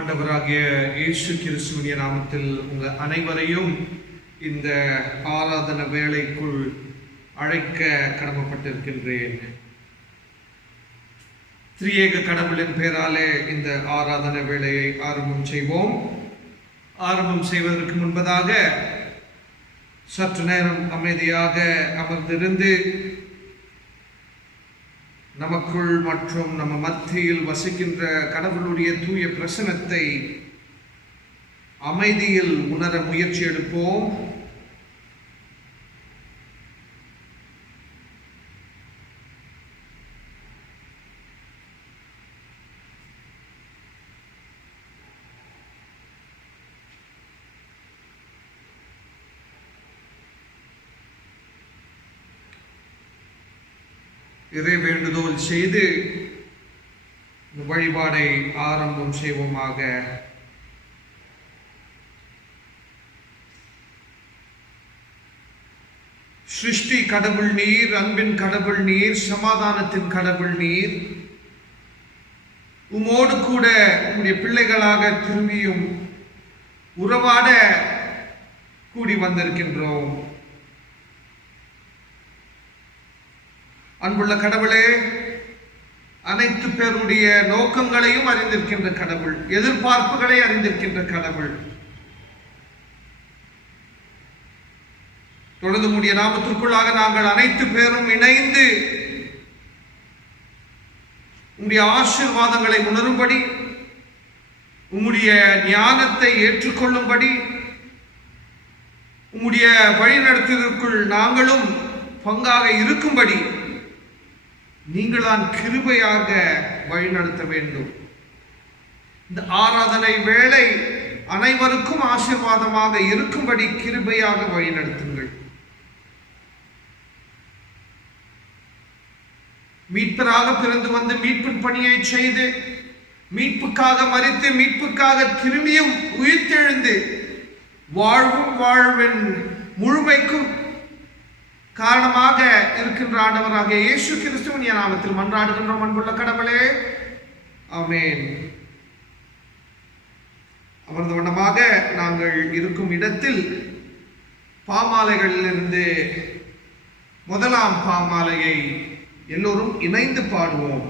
ஆண்டவராகிய இயேசு கிறிஸ்துவின் நாமத்தில் உங்கள் அனைவரையும் இந்த ஆராதனை வேளைக்குள் அழைக்க கடமைப்பட்டிருக்கின்றேன். திரியேக கடவுளின் பெயராலே இந்த ஆராதனை வேளையை ஆரம்பம் செய்வோம். ஆரம்பம் செய்வதற்கு முன்பதாக சற்று நேரம் அமைதியாக அமர்ந்திருந்து நமக்குள் மற்றும் நம்ம மத்தியில் வசிக்கின்ற கடவுளுடைய தூய பிரசன்னத்தை அமைதியில் உணர முயற்சி எடுப்போம். இறை வேண்டுதல் செய்து வழிபாடை ஆரம்பம் செய்வோமாக. சிருஷ்டி கடவுள் நீர், அன்பின் கடவுள் நீர், சமாதானத்தின் கடவுள் நீர். உமோடு கூட உம்முடைய பிள்ளைகளாக திரும்பியும் உறவாட கூடி வந்திருக்கின்றோம். அன்புள்ள கடவுளே, அனைத்து பேருடைய நோக்கங்களையும் அறிந்திருக்கின்ற கடவுள், எதிர்பார்ப்புகளை அறிந்திருக்கின்ற கடவுள், தொடர்ந்து உம்முடைய நாமத்திற்குள்ளாக நாங்கள் அனைத்து பேரும் இணைந்து உம்முடைய ஆசீர்வாதங்களை உணரும்படி, உம்முடைய ஞானத்தை ஏற்றுக்கொள்ளும்படி, உம்முடைய வழிநடத்துவதற்குள் நாங்களும் பங்காக இருக்கும்படி நீங்கள் தான் கிருபையாக வழிநடத்த வேண்டும். இந்த ஆராதனை வேளை அனைவருக்கும் ஆசீர்வாதமாக இருக்கும்படி கிருபையாக வழிநடத்துங்கள். மீட்பராக பிறந்து வந்து மீட்பின் பணியை செய்து, மீட்புக்காக மரித்து, மீட்புக்காக திரும்பியும் உயிர்த்தெழுந்து வாழ்வின் முழுமைக்கும் காரணமாக இருக்கின்ற ஆண்டவராகிய இயேசு கிறிஸ்துவின் நாமத்தில் மன்றாடுகின்றோம் அன்புள்ள கடவுளே, ஆமென். அமர்ந்த வண்ணமாக நாங்கள் இருக்கும் இடத்தில் பாமாலைகளிலிருந்து முதலாம் பாமாலையை எல்லோரும் இணைந்து பாடுவோம்.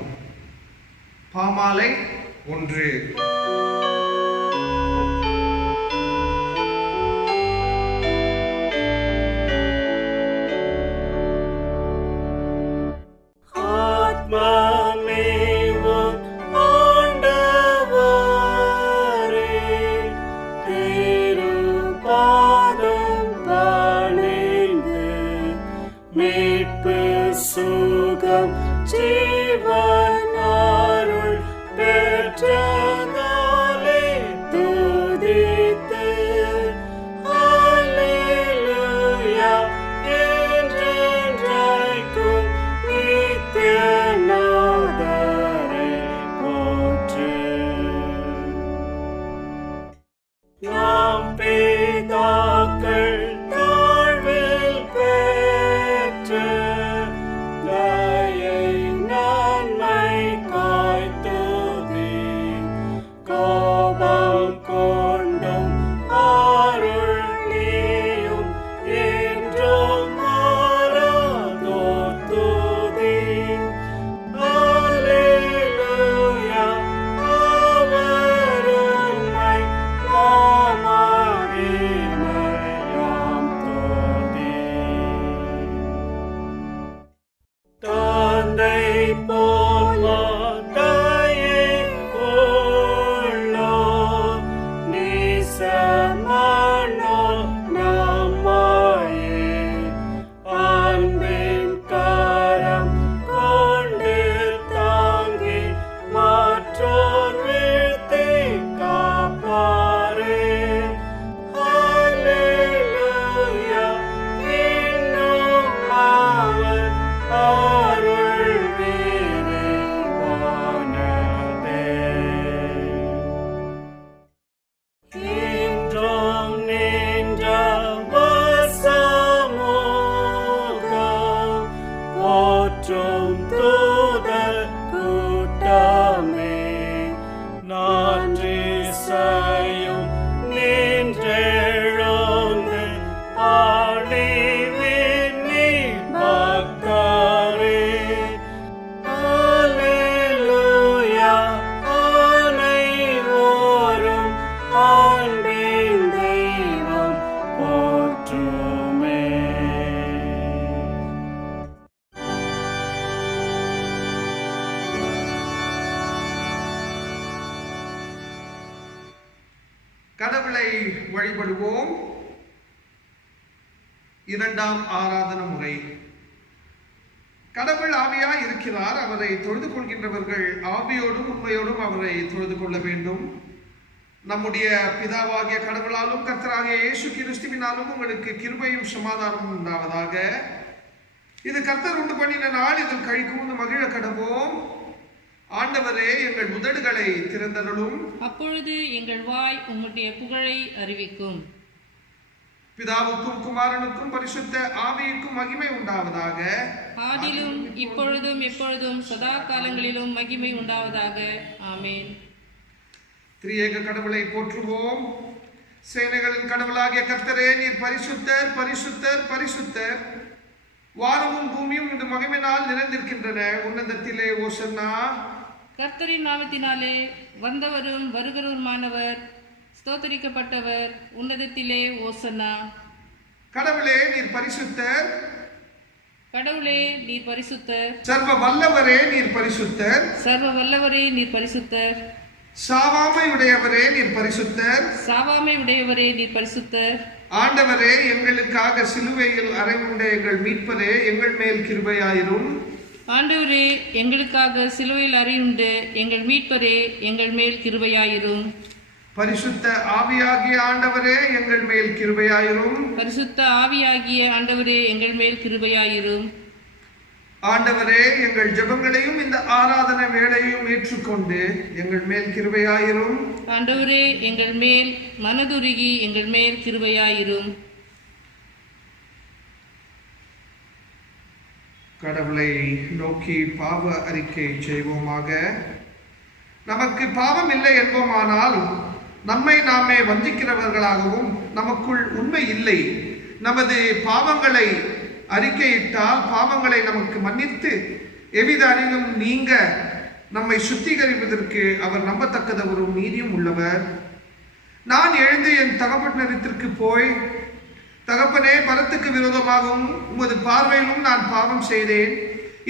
பாமாலை 1. ஓசையும் நின்றெழுந்து ஆடி விண்ணில் பக்தரே அல்லேலூயா அனைவரும் அன்பின் தெய்வம் போற்றுமே. கடவுளை வழிபடுவோம். இரண்டாம் ஆராதனை முறை. கடவுள் ஆவியாய் இருக்கிறார். அவரை தொழுது கொள்கின்றவர்கள் ஆவியோடும் உண்மையோடும் அவரை தொழுது கொள்ள வேண்டும். நம்முடைய பிதாவாகிய கடவுளாலும் கர்த்தராகிய இயேசு கிறிஸ்துவினாலும் உங்களுக்கு கிருபையும் சமாதானமும் உண்டாவதாக. இது கர்த்தர் உண்டு பண்ணின நாள், இதில் கழிக்கும் மகிழ கடவோம். ஆண்டவரே, எங்கள் உதடுகளை திறந்தருளும். அப்பொழுது எங்கள் வாய் உம்முடைய புகழை அறிவிக்கும். பிதாவுக்கும் குமாரனுக்கும் பரிசுத்த ஆவியுக்கும் மகிமை உண்டாவதாக. ஆதியிலும் இப்பொழுதும் எப்பொழுதும் சதா காலங்களிலும் மகிமை உண்டாவதாக. ஆமென். திரியேக கடவுளை போற்றுவோம். சேனைகளின் கடவுளாகிய கர்த்தரே, நீர் பரிசுத்தர், பரிசுத்தர், பரிசுத்தர். வானமும் பூமியும் இந்த மகிமையினால் நிறைந்திருக்கின்றன. உன்னதத்திலே ஓசன்னா. கர்த்தரின் நாமத்தினாலே வந்தவரும் வருகிறவருமானவர் ஸ்தோத்தரிக்கப்பட்டவர். உன்னதத்திலே ஓசன்னா. கடவுளே, நீர் பரிசுத்தர். கடவுளே, நீர் பரிசுத்தர். சர்வ வல்லவரே, நீர் பரிசுத்தர். சர்வ வல்லவரே, நீர் பரிசுத்தர். சாவாமை உடையவரே, நீர் பரிசுத்தர். சாவாமை உடையவரே, நீர் பரிசுத்தர். ஆண்டவரே, எங்களுக்காக சிலுவையில் அறையுண்ட எங்கள் மீட்பரே, எங்கள் மேல் கிருபையாயிரும். ஆண்டவரே, எங்களுக்காக சிலுவையில் அறையுண்டு எங்கள் மீட்பரே, எங்கள் மேல் கிருபையாயிரும். பரிசுத்த ஆவியாகிய ஆண்டவரே, எங்கள் மேல் கிருபையாயிரும். பரிசுத்த ஆவியாகிய ஆண்டவரே, எங்கள் மேல் கிருபையாயிரும். ஆண்டவரே, எங்கள் ஜெபங்களையும் இந்த ஆராதனை வேளையும் ஏற்றுக்கொண்டு எங்கள் மேல் கிருபையாயிரும். ஆண்டவரே, எங்கள் மேல் மனதுருகி எங்கள் மேல் கிருபையாயிரும். கடவுளை நோக்கி பாவ அறிக்கை செய்வோமாக. நமக்கு பாவம் இல்லை என்போமானால் நம்மை நாமே வஞ்சிக்கிறவர்களாகவும் நமக்குள் உண்மை இல்லை. நமது பாவங்களை அறிக்கையிட்டால் பாவங்களை நமக்கு மன்னித்து எவ்வித அணிலும் நீங்க நம்மை சுத்திகரிப்பதற்கு அவர் நம்பத்தக்கதவரும் நீதியும் உள்ளவர். நான் எழுந்து என் தகப்பனிடத்திற்கு போய், தகப்பனே, பரத்துக்கு விரோதமாகவும் உமது பார்வையிலும் நான் பாவம் செய்தேன்.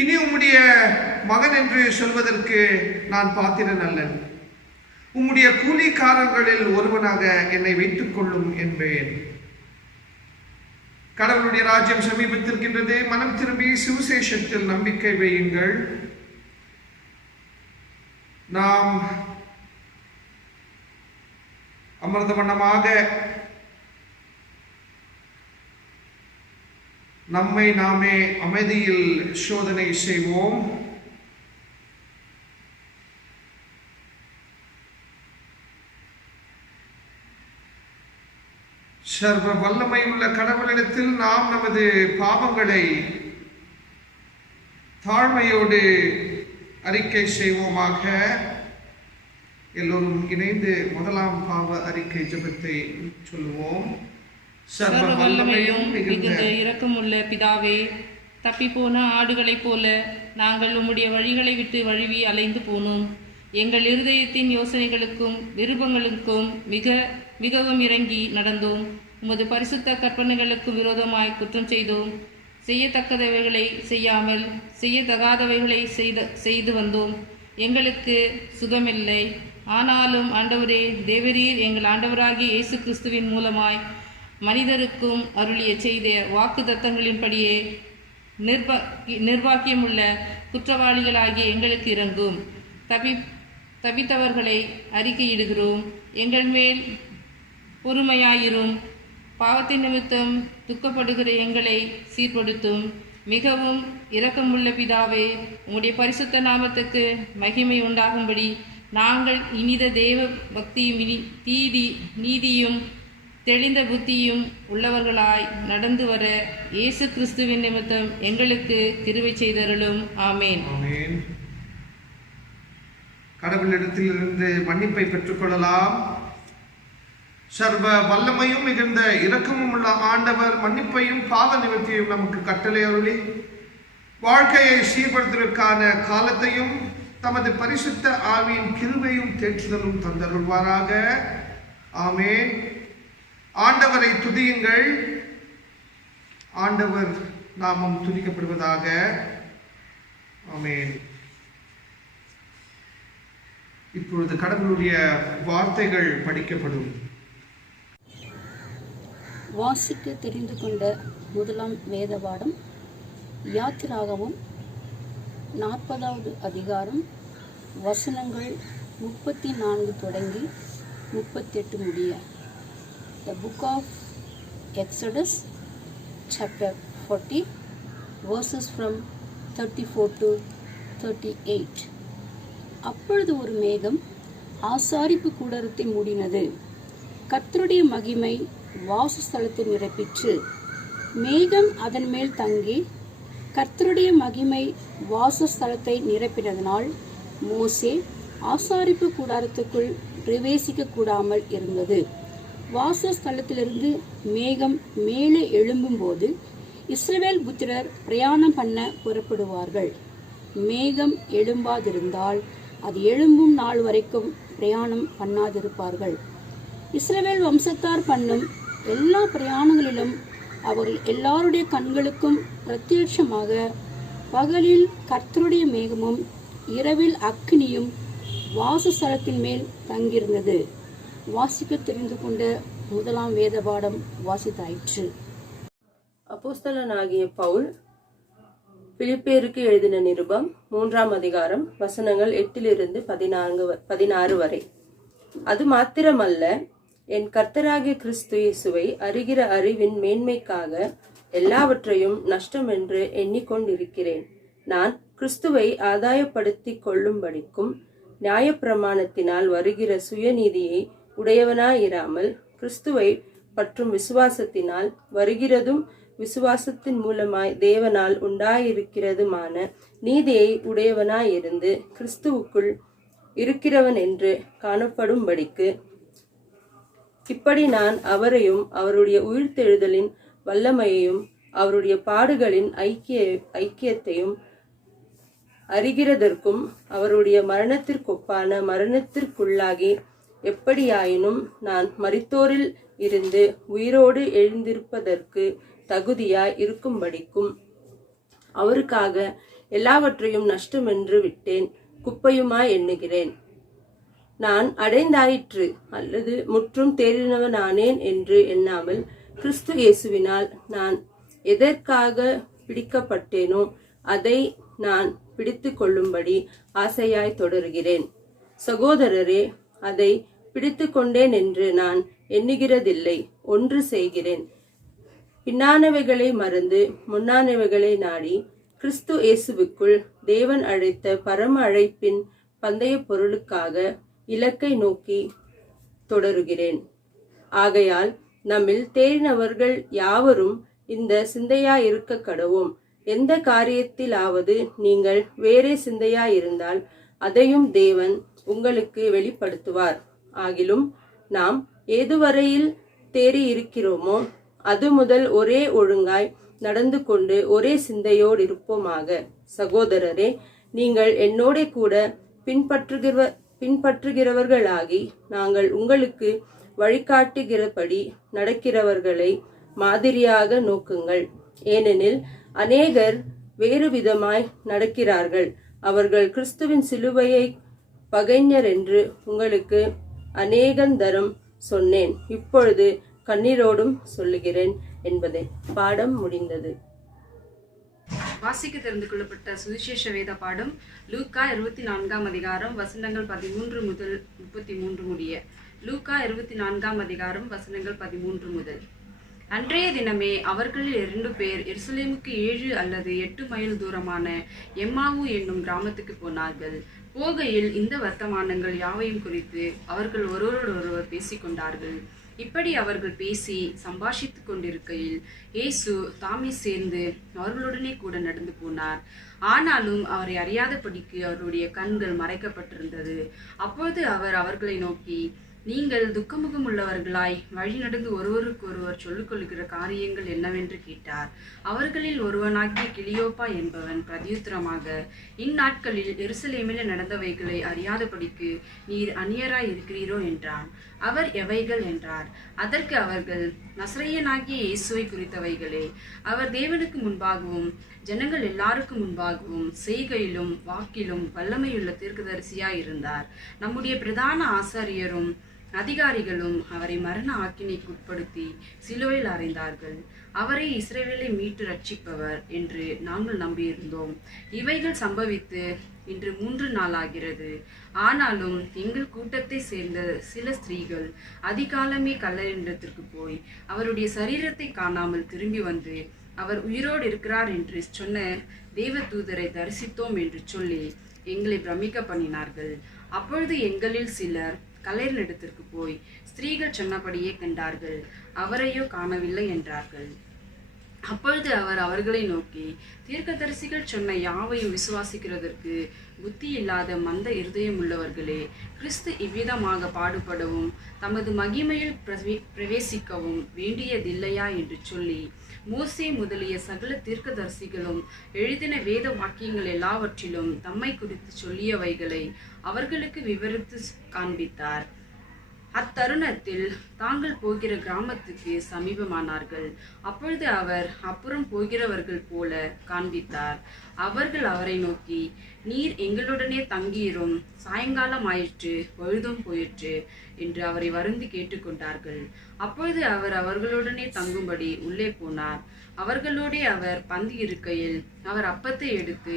இனி உம்முடைய மகன் என்று சொல்வதற்கு நான் பாத்திரன் அல்லன். உம்முடைய கூலிக்காரர்களில் ஒருவனாக என்னை வைத்துக் கொள்ளும் என்பேன். கடவுளுடைய ராஜ்யம் சமீபத்திருக்கின்றது. மனம் திரும்பி சுவிசேஷத்தில் நம்பிக்கை வையுங்கள். நாம் அமர்ந்த வண்ணமாக நம்மை நாமே அமைதியில் சோதனை செய்வோம். சர்வ வல்லமையுள்ள கடவுளிடத்தில் நாம் நமது பாவங்களை தாழ்மையோடு அறிக்கை செய்வோமாக. எல்லோரும் இணைந்து முதலாம் பாவ அறிக்கை ஜெபத்தை சொல்லுவோம். சர்வ வல்லமையும் மிகுந்த இரக்கமுள்ள பிதாவே, தப்பிப்போன ஆடுகளைப் போல நாங்கள் உம்முடைய வழிகளை விட்டு வழுவி அலைந்து போனோம். எங்கள் இருதயத்தின் யோசனைகளுக்கும் விருப்பங்களுக்கும் மிகவும் இறங்கி நடந்தோம். உமது பரிசுத்த கற்பனைகளுக்கு விரோதமாய் குற்றம் செய்தோம். செய்யத்தக்கதவைகளை செய்யாமல் செய்யத்தகாதவைகளை செய்து வந்தோம். எங்களுக்கு சுகமில்லை. ஆனாலும் ஆண்டவரே, தேவரீர் எங்கள் ஆண்டவராகிய இயேசு கிறிஸ்துவின் மூலமாய் மனிதருக்கும் அருளிய செய்த வாக்கு தத்தங்களின்படியே நிர்வாக்கியமுள்ள குற்றவாளிகளாகிய எங்களுக்கு இறங்கும். தப்பித்தவர்களை அறிக்கையிடுகிறோம். எங்கள் மேல் பொறுமையாயிரும். பாவத்தின் நிமித்தம் துக்கப்படுகிற எங்களை சீர்படுத்தும். மிகவும் இரக்கமுள்ள பிதாவே, உம்முடைய பரிசுத்த நாமத்துக்கு மகிமை உண்டாகும்படி நாங்கள் இனித தேவ பக்தியும் நீதியும் தெளிந்த புத்தியும் உள்ளவர்களாய் நடந்து வர இயேசு கிறிஸ்துவின் நிமித்தம் எங்களுக்கு கிருபை செய்தருளும். ஆமேன். கடவுளிடத்திலிருந்து மன்னிப்பை பெற்றுக்கொள்ளலாம். சர்வ வல்லமையும் மிகுந்த இரக்கமும் உள்ள ஆண்டவர் மன்னிப்பையும் பாவ நிவர்த்தியையும் நமக்கு கட்டளை அருளி வாழ்க்கையை சீர்படுத்துவதற்கான காலத்தையும் தமது பரிசுத்த ஆவியின் கிருபையும் தேற்றுதலும் தந்தருள்வாராக. ஆமென். ஆண்டவரை துதியுங்கள். ஆண்டவர் நாமம் துதிக்கப்படுவதாக. ஆமென். இப்பொழுது கடவுளுடைய வார்த்தைகள் படிக்கப்படும். வாசிக்க தெரிந்து கொண்ட முதலாம் வேத பாடம் யாத்திராகமம் 40வது அதிகாரம் வசனங்கள் 34 தொடங்கி 38 முடிய. The book of Exodus chapter 40 verses from 34 to 38. அப்பொழுது ஒரு மேகம் ஆசாரிப்பு கூடாரத்தை மூடினது. கர்த்தருடைய மகிமை வாசஸ்தலத்தை நிரப்பிற்று. மேகம் அதன் மேல் தங்கி கர்த்தருடைய மகிமை வாசஸ்தலத்தை நிரப்பினதனால் மோசே ஆசாரிப்பு கூடாரத்துக்குள் பிரவேசிக்க கூடாமல் இருந்தது. வாசஸ்தலத்திலிருந்து மேகம் மேலே எழும்பும்போது இஸ்ரவேல் புத்திரர் பிரயாணம் பண்ண புறப்படுவார்கள். மேகம் எழும்பாதிருந்தால் அது எழும்பும் நாள் வரைக்கும் பிரயாணம் பண்ணாதிருப்பார்கள். இஸ்ரவேல் வம்சத்தார் பண்ணும் எல்லா பிரயாணங்களிலும் அவர்கள் எல்லாருடைய கண்களுக்கும் பிரத்யட்சமாக பகலில் கர்த்தருடைய மேகமும் இரவில் அக்கினியும் வாசஸ்தலத்தின் மேல் தங்கியிருந்தது. வாசிக்க தெரிந்து கொண்ட முதலாம் வேத பாடம் வாசித்தாயிற்று. அப்போஸ்தலனாகிய பவுல் பிலிப்பேருக்கு எழுதின நிருபம் 3ஆம் அதிகாரம் வசனங்கள் 8 16 வரை. அது மாத்திரமல்ல, என் கர்த்தராகிய கிறிஸ்து இயேசுவை அறிகிற அறிவின் மேன்மைக்காக எல்லாவற்றையும் நஷ்டம் என்று எண்ணிக்கொண்டிருக்கிறேன். நான் கிறிஸ்துவை ஆதாயப்படுத்திக் கொள்ளும்படிக்கும் நியாயப்பிரமாணத்தினால் வருகிற சுயநீதியை உடையவனாயிராமல் கிறிஸ்துவை பற்றும் விசுவாசத்தினால் வருகிறதும் விசுவாசத்தின் மூலமாய் தேவனால் உண்டாயிருக்கிறதுமான நீதியை உடையவனாயிருந்து கிறிஸ்துவுக்குள் இருக்கிறவன் என்று காணப்படும்படிக்கு இப்படி நான் அவரையும் அவருடைய உயிர்த்தெழுதலின் வல்லமையையும் அவருடைய பாடுகளின் ஐக்கியத்தையும் அறிகிறதற்கும் அவருடைய மரணத்திற்கொப்பான மரணத்திற்குள்ளாகி எப்படியாயினும் நான் மரித்தோரில் இருந்து உயிரோடு எழுந்திருப்பதற்கு தகுதியாய் இருக்கும்படிக்கும் அவருக்காக எல்லாவற்றையும் நஷ்டமென்று விட்டேன், குப்பையுமாய் எண்ணுகிறேன். நான் அடைந்தாயிற்று அல்லது முற்றும் தேறினவனானேன் என்று எண்ணாமல் கிறிஸ்து இயேசுவினால் நான் எதற்காக பிடிக்கப்பட்டேனோ அதை நான் பிடித்து கொள்ளும்படி ஆசையாய் தொடர்கிறேன். சகோதரரே, அதை பிடித்து கொண்டேன் என்று நான் எண்ணுகிறதில்லை. ஒன்று செய்கிறேன், பின்னானவைகளை மறந்து முன்னானவைகளை நாடி கிறிஸ்து இயேசுவுக்குள் தேவன் அழைத்த பரம அழைப்பின் பந்தய பொருளுக்காக இலக்கை நோக்கி தொடருகிறேன். ஆகையால் நம்மில் தேறினவர்கள் யாவரும் இந்த சிந்தையாயிருக்க கடவோம். எந்த காரியத்திலாவது நீங்கள் வேறே சிந்தையாயிருந்தால் அதையும் தேவன் உங்களுக்கு வெளிப்படுத்துவார். ஆகிலும் நாம் ஏதுவரையில் தேறி இருக்கிறோமோ அது முதல் ஒரே ஒழுங்காய் நடந்து கொண்டு ஒரே சிந்தையோடு இருப்போமாக. சகோதரரே, நீங்கள் என்னோட கூட பின்பற்றுகிறவர்களாகி நாங்கள் உங்களுக்கு வழிகாட்டுகிறபடி நடக்கிறவர்களை மாதிரியாக நோக்குங்கள். ஏனெனில் அநேகர் வேறு விதமாய் நடக்கிறார்கள். அவர்கள் கிறிஸ்துவின் சிலுவையை பகைஞர் என்று உங்களுக்கு அநேகந்தரம் சொன்னேன், இப்பொழுது கண்ணீரோடும் சொல்லுகிறேன் என்பதை. பாடம் முடிந்தது. வாசிக்க தெரிந்து கொள்ளப்பட்ட சுவிசேஷ வேத பாடம் லூக்கா 24ஆம் அதிகாரம் வசனங்கள் 13 முதல் 33 முடிய. லூக்கா 24ஆம் அதிகாரம் வசனங்கள் 13 முதல். அன்றைய தினமே அவர்களில் 2 பேர் எருசலேமுக்கு 7 அல்லது 8 மைல் தூரமான எம்மாவு என்னும் கிராமத்துக்கு போனார்கள். போகையில் இந்த வர்த்தமானங்கள் யாவையும் குறித்து அவர்கள் ஒருவரோடொருவர் பேசிக்கொண்டார்கள். இப்படி அவர்கள் பேசி சம்பாஷித்துக் கொண்டிருக்கையில் இயேசு தாமே சேர்ந்து அவர்களுடனே கூட நடந்து போனார். ஆனாலும் அவரை அறியாதபடிக்கு அவருடைய கண்கள் மறைக்கப்பட்டிருந்தது. அப்பொழுது அவர் அவர்களை நோக்கி, நீங்கள் துக்கமுகம் உள்ளவர்களாய் வழிநடந்து ஒருவருக்கொருவர் சொல்லிக்கொள்கிற காரியங்கள் என்னவென்று கேட்டார். அவர்களில் ஒருவனாகிய கிளியோப்பா என்பவன் பிரதியுத்தரமாக, இந்நாட்களில் எருசலேமில் நடந்தவைகளை அறியாதபடிக்கு நீர் அந்நியராய் இருக்கிறீரோ என்றான். அவர் எவைகள் என்றார். அதற்கு அவர்கள், நசரேயனாகிய இயேசுவை குறித்தவைகளே. அவர் தேவனுக்கு முன்பாகவும் ஜனங்கள் எல்லாருக்கும் முன்பாகவும் செய்கையிலும் வாக்கிலும் வல்லமையுள்ள தீர்க்கதரிசியாய் இருந்தார். நம்முடைய பிரதான ஆசாரியரும் அதிகாரிகளும் அவரை மரண ஆக்கினைக்குட்படுத்தி சிலுவையில் அறைந்தார்கள். அவரை இஸ்ரவேலை மீட்டு ரட்சிப்பவர் என்று நாங்கள் நம்பியிருந்தோம். இவைகள் சம்பவித்து இன்று 3 நாளாகிறது. ஆனாலும் எங்கள் கூட்டத்தை சேர்ந்த சில ஸ்திரீகள் அதிகாலமே கல்லறையிடத்திற்கு போய் அவருடைய சரீரத்தை காணாமல் திரும்பி வந்து, அவர் உயிரோடு இருக்கிறார் என்று சொன்ன தேவ தூதரை தரிசித்தோம் என்று சொல்லி எங்களை பிரமிக்க பண்ணினார்கள். அப்பொழுது எங்களில் சிலர் கல்லறையிடத்திற்கு போய் ஸ்திரீகள் சொன்னபடியே கண்டார்கள், அவரையோ காணவில்லை என்றார்கள். அப்பொழுது அவர் அவர்களை நோக்கி, தீர்க்கதரிசிகள் சொன்ன யாவையும் விசுவாசிக்கிறதற்கு புத்தி இல்லாத மந்த இருதயம் உள்ளவர்களே, கிறிஸ்து இவ்விதமாக பாடுபடவும் தமது மகிமையில் பிரவேசிக்கவும் வேண்டியதில்லையா என்று சொல்லி மோசே முதலிய சகல தீர்க்கதரிசிகளும் எழுதின வேத வாக்கியங்கள் எல்லாவற்றிலும் தம்மை குறித்து சொல்லியவைகளை அவர்களுக்கு விவரித்து காண்பித்தார். அத்தருணத்தில் தாங்கள் போகிற கிராமத்துக்கு சமீபமானார்கள். அப்பொழுது அவர் அப்புறம் போகிறவர்கள் போல காண்பித்தார். அவர்கள் அவரை நோக்கி, நீர் எங்களுடனே தங்கியிரும், சாயங்காலம் ஆயிற்று, பொழுதும் போயிற்று என்று அவரை வருந்தி கேட்டுக்கொண்டார்கள். அப்பொழுது அவர் அவர்களுடனே தங்கும்படி உள்ளே போனார். அவர்களோடே அவர் பந்தி இருக்கையில் அவர் அப்பத்தை எடுத்து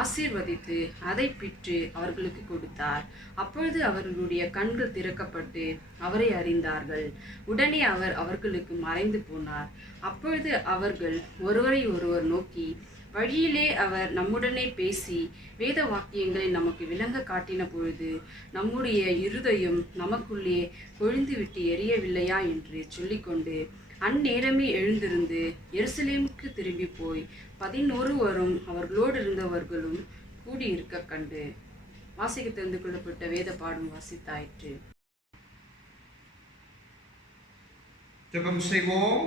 ஆசீர்வதித்து அதை பிற்று அவர்களுக்கு கொடுத்தார். அப்பொழுது அவர்களுடைய கண்கள் திறக்கப்பட்டு அவரை அறிந்தார்கள். உடனே அவர் அவர்களுக்கு மறைந்து போனார். அப்பொழுது அவர்கள் ஒருவரை ஒருவர் நோக்கி, வழியிலே அவர் நம்முடனே பேசி வேத வாக்கியங்களை நமக்கு விளங்க காட்டின பொழுது நம்முடைய இருதயம் நமக்குள்ளே கொழுந்துவிட்டு எரியவில்லையா என்று சொல்லிக்கொண்டு அந்நேரமே எழுந்திருந்து எருசலேமுக்கு திரும்பி போய் 11 அவர்களோடு இருந்தவர்களும் கூடியிருக்க கண்டு. வாசிக்க தெரிந்து கொள்ளப்பட்ட வேத பாடம் வாசித்தாயிற்று. ஜெபம் செய்வோம்.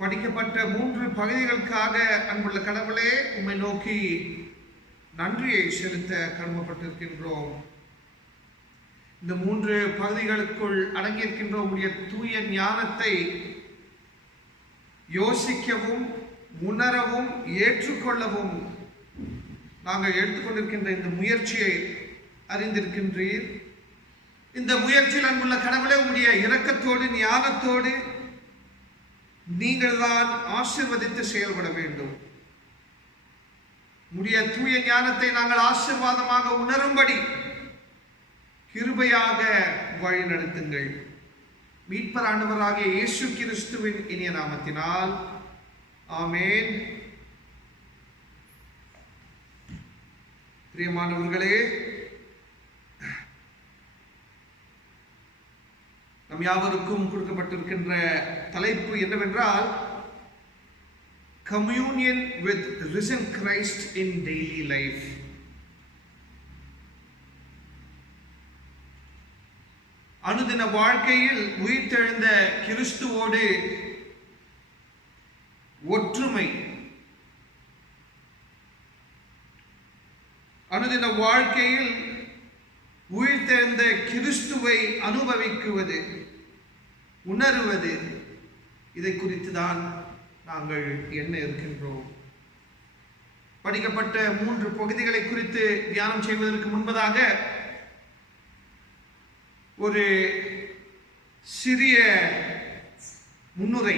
படிக்கப்பட்ட 3 பகுதிகளுக்காக அன்புள்ள கடவுளே, உம்மை நோக்கி நன்றியை செலுத்த கடமைப்பட்டிருக்கின்றோம். இந்த 3 பகுதிகளுக்குள் அடங்கியிருக்கின்ற உடைய தூய ஞானத்தை யோசிக்கவும் உணரவும் ஏற்றுக்கொள்ளவும் நாங்கள் எடுத்துக்கொண்டிருக்கின்ற இந்த முயற்சியை அறிந்திருக்கின்றீர். இந்த முயற்சியில் அன்புள்ள கடவுளே, உடைய இரக்கத்தோடு ஞானத்தோடு நீங்கள் தான் ஆசீர்வதித்து செயல்பட வேண்டும். உடைய தூய ஞானத்தை நாங்கள் ஆசீர்வாதமாக உணரும்படி கிருபையாக வழி நடத்துங்கள். மீட்பர் ஆண்டவராகிய இயேசு கிறிஸ்துவின் இனிய நாமத்தினால் ஆமென். பிரியமானவர்களே, நம் யாவருக்கும் கொடுக்கப்பட்டிருக்கின்ற தலைப்பு என்னவென்றால், Communion with risen Christ in daily life. அனுதின வாழ்க்கையில் உயிர்த்தெழுந்த கிறிஸ்துவோடு ஒற்றுமை. அனுதின வாழ்க்கையில் உயிர்த்தெழுந்த கிறிஸ்துவை அனுபவிக்குவது, உணருவது, இதை குறித்து தான் நாங்கள் எண்ண இருக்கின்றோம். படிக்கப்பட்ட 3 பகுதிகளை குறித்து தியானம் செய்வதற்கு முன்பதாக ஒரு சிறிய முன்னுரை.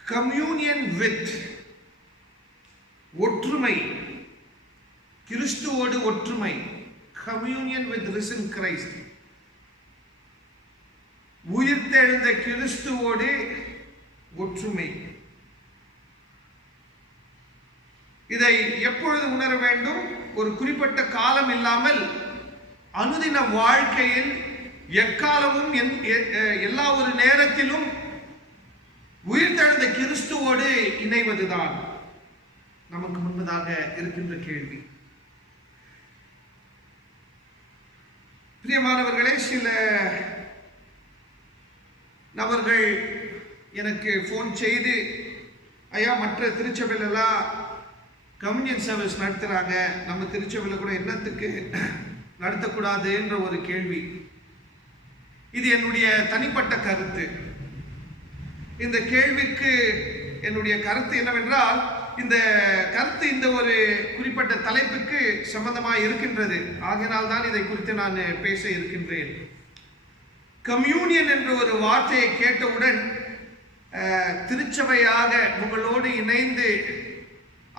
கம்யூனியன் வித், ஒற்றுமை, கிறிஸ்துவோடு ஒற்றுமை. கம்யூனியன் வித் ரிசன் கிரைஸ்ட், உயிர்த்தெழுந்த கிறிஸ்துவோடு ஒற்றுமை. இதை எப்பொழுது உணர வேண்டும்? ஒரு குறிப்பிட்ட காலம் இல்லாமல் அனுதின வாழ்க்கையில் எக்காலமும் எல்லா ஒரு நேரத்திலும் உயிர்த்தெழுந்த கிறிஸ்துவோடு இணைவதுதான் நமக்கு முன்பதாக இருக்கின்ற கேள்வி. பிரியமானவர்களே, சில நபர்கள் எனக்கு ஃபோன் செய்து, ஐயா மற்ற திருச்சபையிலெல்லாம் கம்யூனியன் சர்வீஸ் நடத்துகிறாங்க, நம்ம திருச்சபையில் கூட என்னத்துக்கு நடத்தக்கூடாது என்ற ஒரு கேள்வி. இது என்னுடைய தனிப்பட்ட கருத்து. இந்த கேள்விக்கு என்னுடைய கருத்து என்னவென்றால், இந்த கருத்து இந்த ஒரு குறிப்பிட்ட தலைப்புக்கு சம்பந்தமாக இருக்கின்றது. ஆகையினால் தான் இதை குறித்து நான் பேச இருக்கின்றேன். கம்யூனியன் என்ற ஒரு வார்த்தையை கேட்டவுடன் திருச்சபையாக உங்களோடு இணைந்து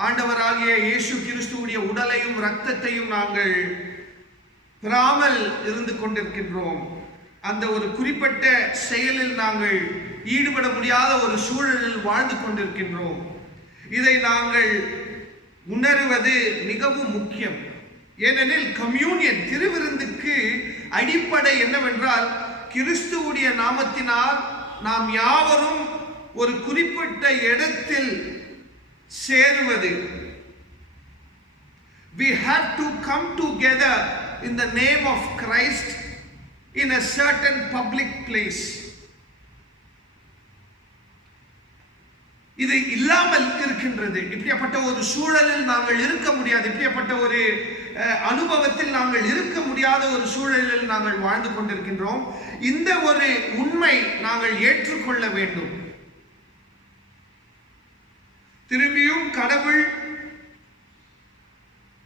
ஆண்டவராகிய இயேசு கிறிஸ்துவுடைய உடலையும் இரத்தத்தையும் நாங்கள் பெறாமல் இருந்து கொண்டிருக்கின்றோம். அந்த ஒரு குறிப்பிட்ட செயலில் நாங்கள் ஈடுபட முடியாத ஒரு சூழலில் வாழ்ந்து கொண்டிருக்கின்றோம். இதை நாங்கள் உணர்வது மிகவும் முக்கியம். ஏனெனில் கம்யூனியன் திருவிருந்துக்கு அடிப்படை என்னவென்றால், கிறிஸ்துவுடைய நாமத்தினால் நாம் யாவரும் ஒரு குறிப்பிட்ட இடத்தில் சேருவது. We have to come together in the name of Christ in a certain public place. இது இல்லாமல் இருக்கின்றது. இப்படிப்பட்ட ஒரு சூழலில் நாங்கள் இருக்க முடியாது. இப்படிப்பட்ட ஒரு அனுபவத்தில் நாங்கள் இருக்க முடியாத ஒரு சூழலில் நாங்கள் வாழ்ந்து கொண்டிருக்கின்றோம். இந்த ஒரு உண்மை நாங்கள் ஏற்றுக்கொள்ள வேண்டும். திரும்பியும் கடவுள்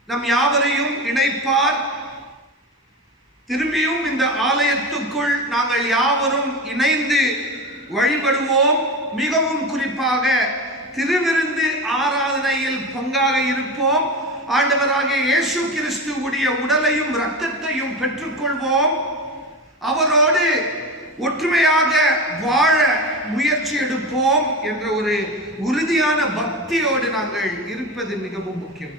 நம் யாவரையும் இணைப்பார். திரும்பியும் இந்த ஆலயத்துக்குள் நாங்கள் யாவரும் இணைந்து வழிபடுவோம். மிகவும் குறிப்பாக திருவிருந்து ஆராதனையில் பங்காக இருப்போம். ஆண்டவராகிய இயேசு கிறிஸ்துவுடைய உடலையும் இரத்தத்தையும் பெற்றுக்கொள்வோம். அவரோடு ஒற்றுமையாக வாழ முயற்சி எடுப்போம் என்ற ஒரு உறுதியான பக்தியோடு நாங்கள் இருப்பது மிகவும் முக்கியம்.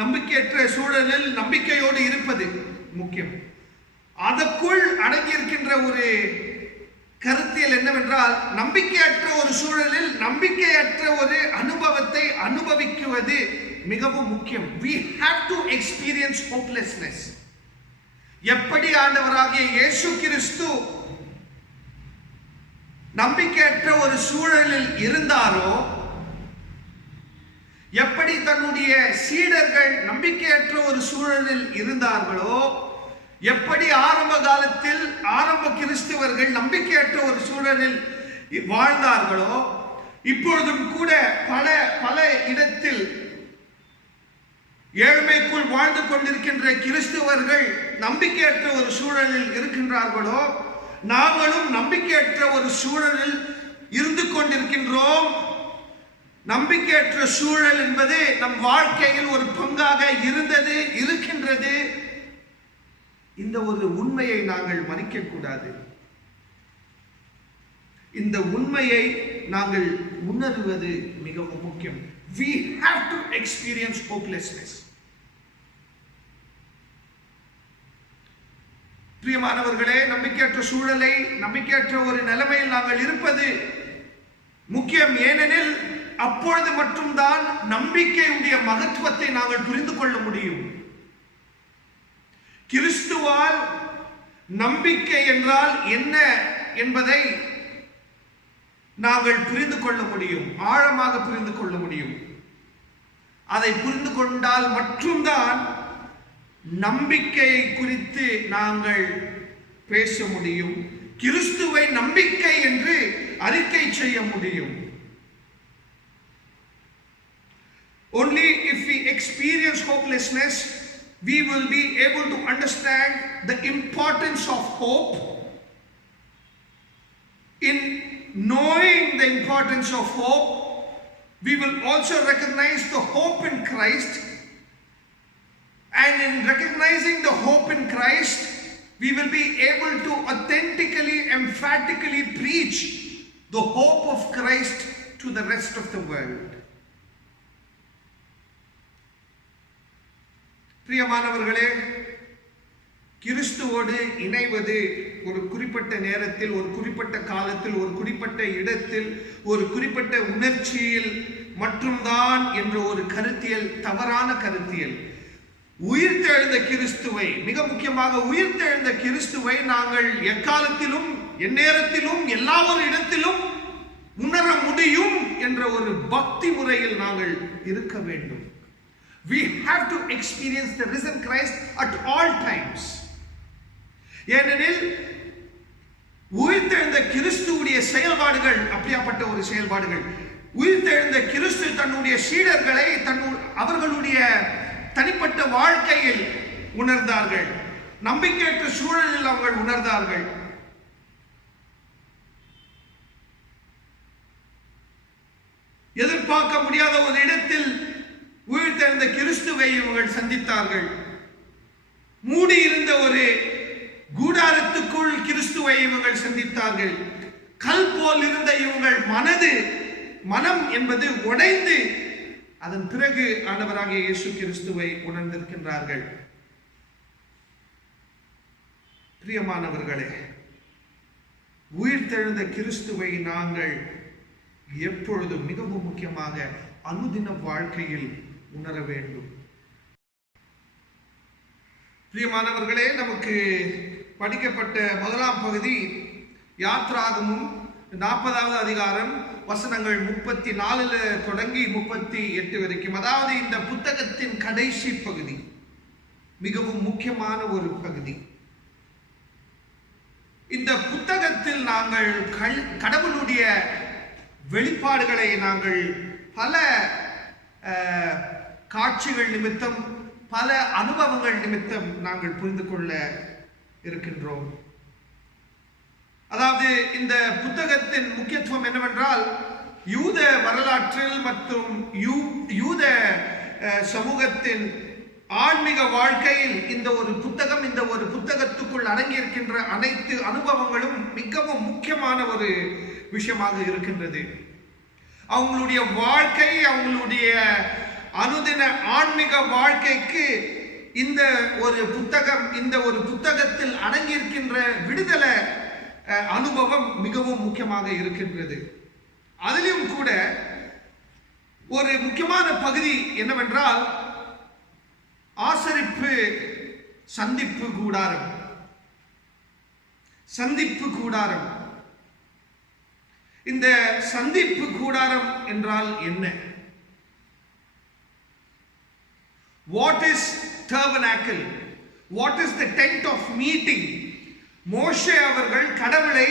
நம்பிக்கையற்ற சூழலில் நம்பிக்கையோடு இருப்பது முக்கியம். அதற்குள் அடங்கியிருக்கின்ற ஒரு கருத்தியல் என்னவென்றால், நம்பிக்கையற்ற ஒரு சூழலில் நம்பிக்கையற்ற ஒரு அனுபவத்தை அனுபவிக்குவது மிகவும் முக்கியம். We have to experience hopelessness. எப்படி ஆண்டவராகிய இயேசு கிறிஸ்து நம்பிக்கையற்ற ஒரு சூழலில் இருந்தாரோ, எப்படி தன்னுடைய சீடர்கள் நம்பிக்கையற்ற ஒரு சூழலில் இருந்தார்களோ, எப்படி ஆரம்ப காலத்தில் ஆரம்ப கிறிஸ்தவர்கள் நம்பிக்கையற்ற ஒரு சூழலில் வாழ்ந்தார்களோ, இப்பொழுதும் கூட பல இடத்தில் ஏழ்மைக்குள் வாழ்ந்து கொண்டிருக்கின்ற கிறிஸ்தவர்கள் நம்பிக்கையற்ற ஒரு சூழலில் இருக்கின்றார்களோ, நாங்களும் நம்பிக்கையற்ற ஒரு சூழலில் இருந்து கொண்டிருக்கின்றோம். நம்பிக்கையற்ற சூழல் என்பது நம் வாழ்க்கையில் ஒரு பங்காக இருந்தது, இருக்கின்றது. இந்த ஒரு உண்மையை நாங்கள் மறிக்க கூடாது. இந்த உண்மையை நாங்கள் உணர்வது மிகவும் முக்கியம். We have to experience hopelessness. பிரியமானவர்களே, நம்பிக்கையற்ற சூழலை, நம்பிக்கையற்ற ஒரு நிலைமையில் நாங்கள் இருப்பது முக்கியம். ஏனெனில் அப்பொழுது மட்டும்தான் நம்பிக்கையுடைய மகத்துவத்தை நாங்கள் புரிந்து கொள்ள முடியும். கிறிஸ்துவால் நம்பிக்கை என்றால் என்ன என்பதை நாங்கள் புரிந்து கொள்ள முடியும், ஆழமாக புரிந்து கொள்ள முடியும். அதை புரிந்து கொண்டால் மட்டும்தான் நம்பிக்கையை குறித்து நாங்கள் பேச முடியும். கிறிஸ்துவை நம்பிக்கை என்று அறிக்கை செய்ய முடியும். Only if we experience hopelessness, we will be able to understand the importance of hope. In knowing the importance of hope, we will also recognize the hope in Christ. And in recognizing the hope in Christ, we will be able to authentically, emphatically preach the hope of Christ to the rest of the world. பிரியமானவர்களே, கிறிஸ்துவோடு இணைவது ஒரு குறிப்பிட்ட நேரத்தில், ஒரு குறிப்பிட்ட காலத்தில், ஒரு குறிப்பிட்ட இடத்தில், ஒரு குறிப்பிட்ட உணர்ச்சியில் மட்டும்தான் என்ற ஒரு கருத்தியல் தவறான கருத்தியல். உயிர்த்தெழுந்த கிறிஸ்துவை, மிக முக்கியமாக உயிர்த்தெழுந்த கிறிஸ்துவை நாங்கள் எக்காலத்திலும், எந்நேரத்திலும், எல்லா ஒரு இடத்திலும் உணர முடியும் என்ற ஒரு பக்தி முறையில் நாங்கள் இருக்க வேண்டும். We have to experience the risen Christ at all times. ஏனெனில் உயிர்த்தெழுந்த கிறிஸ்துவுடைய செயல்பாடுகள் அப்படியாப்பட்ட ஒரு செயல்பாடுகள். உயிர்த்தெழுந்த கிறிஸ்து தன்னுடைய சீடர்களை அவர்களுடைய தனிப்பட்ட வாழ்க்கையில் உணர்ந்தார்கள். நம்பிக்கையற்ற சூழலில் அவர்கள் உணர்ந்தார்கள். எதிர்பார்க்க முடியாத ஒரு இடத்தில் உயிர்த்தெழுந்த கிறிஸ்துவை இவர்கள் சந்தித்தார்கள். மூடியிருந்த ஒரு கூடாரத்துக்குள் கிறிஸ்துவை இவர்கள் சந்தித்தார்கள். கல் போல் இருந்த இவங்கள் மனம் என்பது உடைந்து அதன் பிறகு ஆண்டவராகிய இயேசு கிறிஸ்துவை உணர்ந்திருக்கின்றார்கள். பிரியமானவர்களே, உயிர்த்தெழுந்த கிறிஸ்துவை நாங்கள் எப்பொழுதும் மிகவும் முக்கியமாக அனுதின வாழ்க்கையில் உணர வேண்டும். பிரியமானவர்களே, நமக்கு படிக்கப்பட்ட முதலாம் பகுதி யாத்ராகமும் 40வது அதிகாரம் வசனங்கள் 34 தொடங்கி 38 வரைக்கும். அதாவது இந்த புத்தகத்தின் கடைசி பகுதி, மிகவும் முக்கியமான ஒரு பகுதி. இந்த புத்தகத்தில் நாங்கள் கடவுளுடைய வெளிப்பாடுகளை நாங்கள் பல காட்சிகள் நிமித்தம், பல அனுபவங்கள் நிமித்தம் நாங்கள் புரிந்து கொள்ள இருக்கின்றோம். அதாவது இந்த புத்தகத்தின் முக்கியத்துவம் என்னவென்றால், யூத வரலாற்றில் மற்றும் யூத சமூகத்தின் ஆன்மீக வாழ்க்கையில் இந்த ஒரு புத்தகத்துக்குள் அடங்கியிருக்கின்ற அனைத்து அனுபவங்களும் மிகவும் முக்கியமான ஒரு விஷயமாக இருக்கின்றது. அவங்களுடைய வாழ்க்கை, அவங்களுடைய அனுதின ஆன்மீக வாழ்க்கைக்கு இந்த ஒரு புத்தகத்தில் அடங்கியிருக்கின்ற விடுதலை அனுபவம் மிகவும் முக்கியமாக இருக்கின்றது. அதிலும் கூட ஒரு முக்கியமான பகுதி என்னவென்றால் ஆசரிப்பு சந்திப்பு கூடாரம். இந்த சந்திப்பு கூடாரம் என்றால் என்ன? What is tabernacle? What is the tent of meeting? மோசே அவர்கள் கடவுளை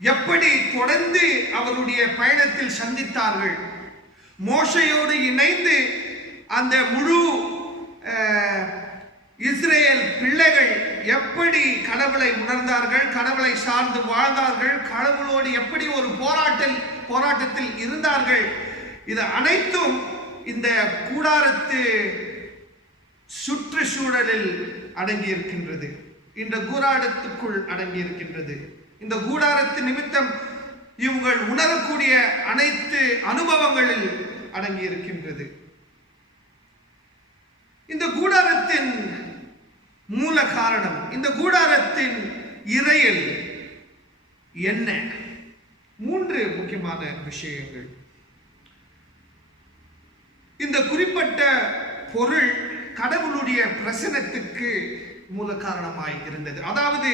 எப்படி தொடர்ந்து அவருடைய பயணத்தில் சந்தித்தார்கள்? மோசேயோடு இணைந்து அந்த முழு இஸ்ரேல் பிள்ளைகள் எப்படி கடவுளை உணர்ந்தார்கள், கடவுளை சார்ந்து வாழ்ந்தார்கள், கடவுளோடு எப்படி ஒரு போராட்டத்தில் இருந்தார்கள், இது அனைத்தும் இந்த கூடாரத்து சுற்றுச்சூழலில் அடங்கியிருக்கின்றது. இந்த கூடாரத்துக்குள் அடங்கியிருக்கின்றது. இந்த கூடாரத்து நிமித்தம் இவங்கள் உணரக்கூடிய அனைத்து அனுபவங்களில் அடங்கியிருக்கின்றது. இந்த கூடாரத்தின் மூல காரணம், இந்த கூடாரத்தின் இறையல் என்ன? 3 முக்கியமான விஷயங்கள். இந்த குறிப்பிட்ட பொருள் கடவுளுடைய பிரசன்னத்துக்கு மூல காரணமாய் இருந்தது. அதாவது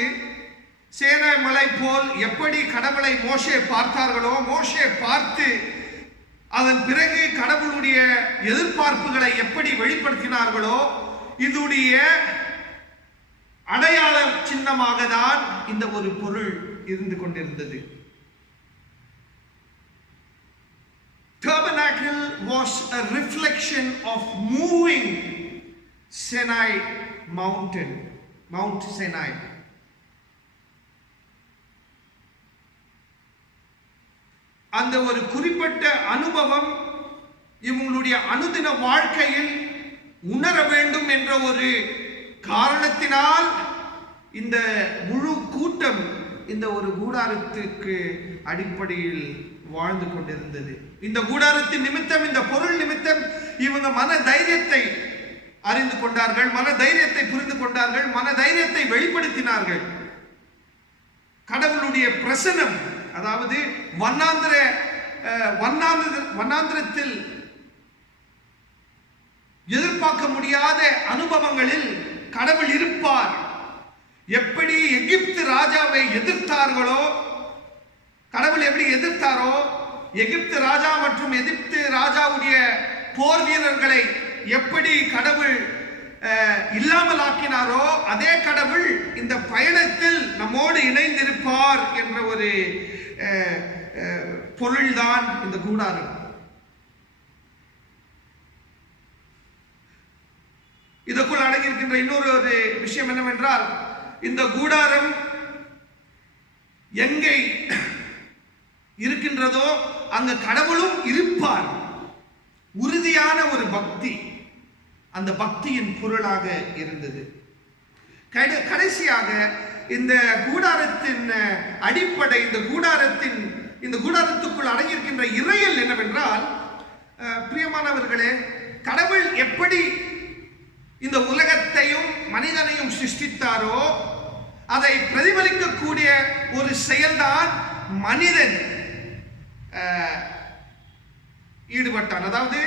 சேனாய் மலை போல் எப்படி கடவுளை மோசே பார்த்தார்களோ, மோசே பார்த்து அதன் பிறகு கடவுளுடைய எதிர்பார்ப்புகளை எப்படி வெளிப்படுத்தினார்களோ, இதுடைய அடையாள சின்னமாக தான் இந்த ஒரு பொருள் இருந்து கொண்டிருந்தது. Tabernacle was a reflection of moving Sinai mountain, Mount Sinai. அந்த ஒரு குறிப்பிட்ட அனுபவம் இவங்களுடைய அனுதின வாழ்க்கையில் உணர வேண்டும் என்ற ஒரு காரணத்தினால் இந்த முழு கூட்டம் இந்த ஒரு கூடாரத்துக்கு அடிப்படையில் வாழ்ந்து கொண்டிருந்தது. இந்த கூடாரத்தின் நிமித்தம், இந்த பொருள் நிமித்தம் இவங்க மன தைரியத்தை அறிந்து கொண்டார்கள், மன தைரியத்தை புரிந்து கொண்டார்கள், மன தைரியத்தை வெளிப்படுத்தினார்கள். கடவுளுடைய பிரசன்னம், அதாவது வண்ணாந்திரத்தில் எதிர்பார்க்க முடியாத அனுபவங்களில் கடவுள் இருப்பார். எப்படி எகிப்து ராஜாவை எதிர்த்தார்களோ, கடவுள் எப்படி எதிர்த்தாரோ, எகிப்து ராஜா மற்றும் எகிப்து ராஜாவுடைய போர் வீரர்களை எப்படி கடவுள் இல்லாமல் ஆக்கினாரோ, அதே கடவுள் இந்த பயணத்தில் நம்மோடு இணைந்திருப்பார் என்ற ஒரு பொருள்தான் இந்த கூடாரம். இதற்குள் அடங்கியிருக்கின்ற இன்னொரு ஒரு விஷயம் என்னவென்றால், இந்த கூடாரம் எங்கே இருக்கின்றதோ அங்கு கடவுளும் இருப்பார். உறுதியான ஒரு பக்தி அந்த பக்தியின் பொருளாக இருந்தது. கடைசியாக இந்த கூடாரத்தின் அடிப்படை, இந்த கூடாரத்துக்குள் அடங்கியிருக்கின்ற இறையல் என்னவென்றால், பிரியமானவர்களே, கடவுள் எப்படி இந்த உலகத்தையும் மனிதனையும் சிருஷ்டித்தாரோ அதை பிரதிபலிக்கக்கூடிய ஒரு செயல்தான் மனிதன் ஈடுபட்டான். அதாவது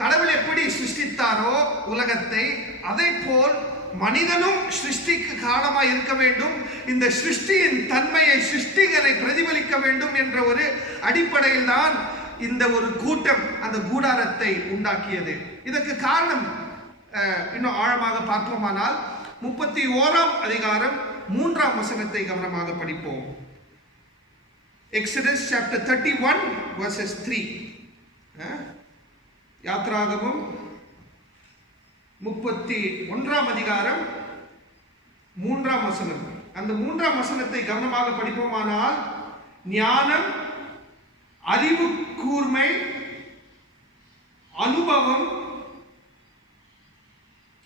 கடவுள் எப்படி சிருஷ்டித்தாரோ உலகத்தை, அதே போல் மனிதனும் சிருஷ்டிக்கு காரணமாய் இருக்க வேண்டும். இந்த சிருஷ்டியின் தன்மையை, சிருஷ்டிகரை பிரதிபலிக்க வேண்டும் என்ற ஒரு அடிப்படையில் தான் இந்த ஒரு கூட்டம் அந்த கூடாரத்தை உண்டாக்கியது. இதற்கு காரணம் இன்னும் ஆழமாக பார்ப்போமானால் 31ஆம் அதிகாரம் 3ஆம் வசனத்தை கவனமாக படிப்போம். Exodus chapter 31 verses 3. யாத்ராகமம் 31ஆம் அதிகாரம் 3ஆம் வசனம். அந்த 3ஆம் வசனத்தை கவனமாக படிப்போமானால், ஞானம், அறிவு கூர்மை, அனுபவம்,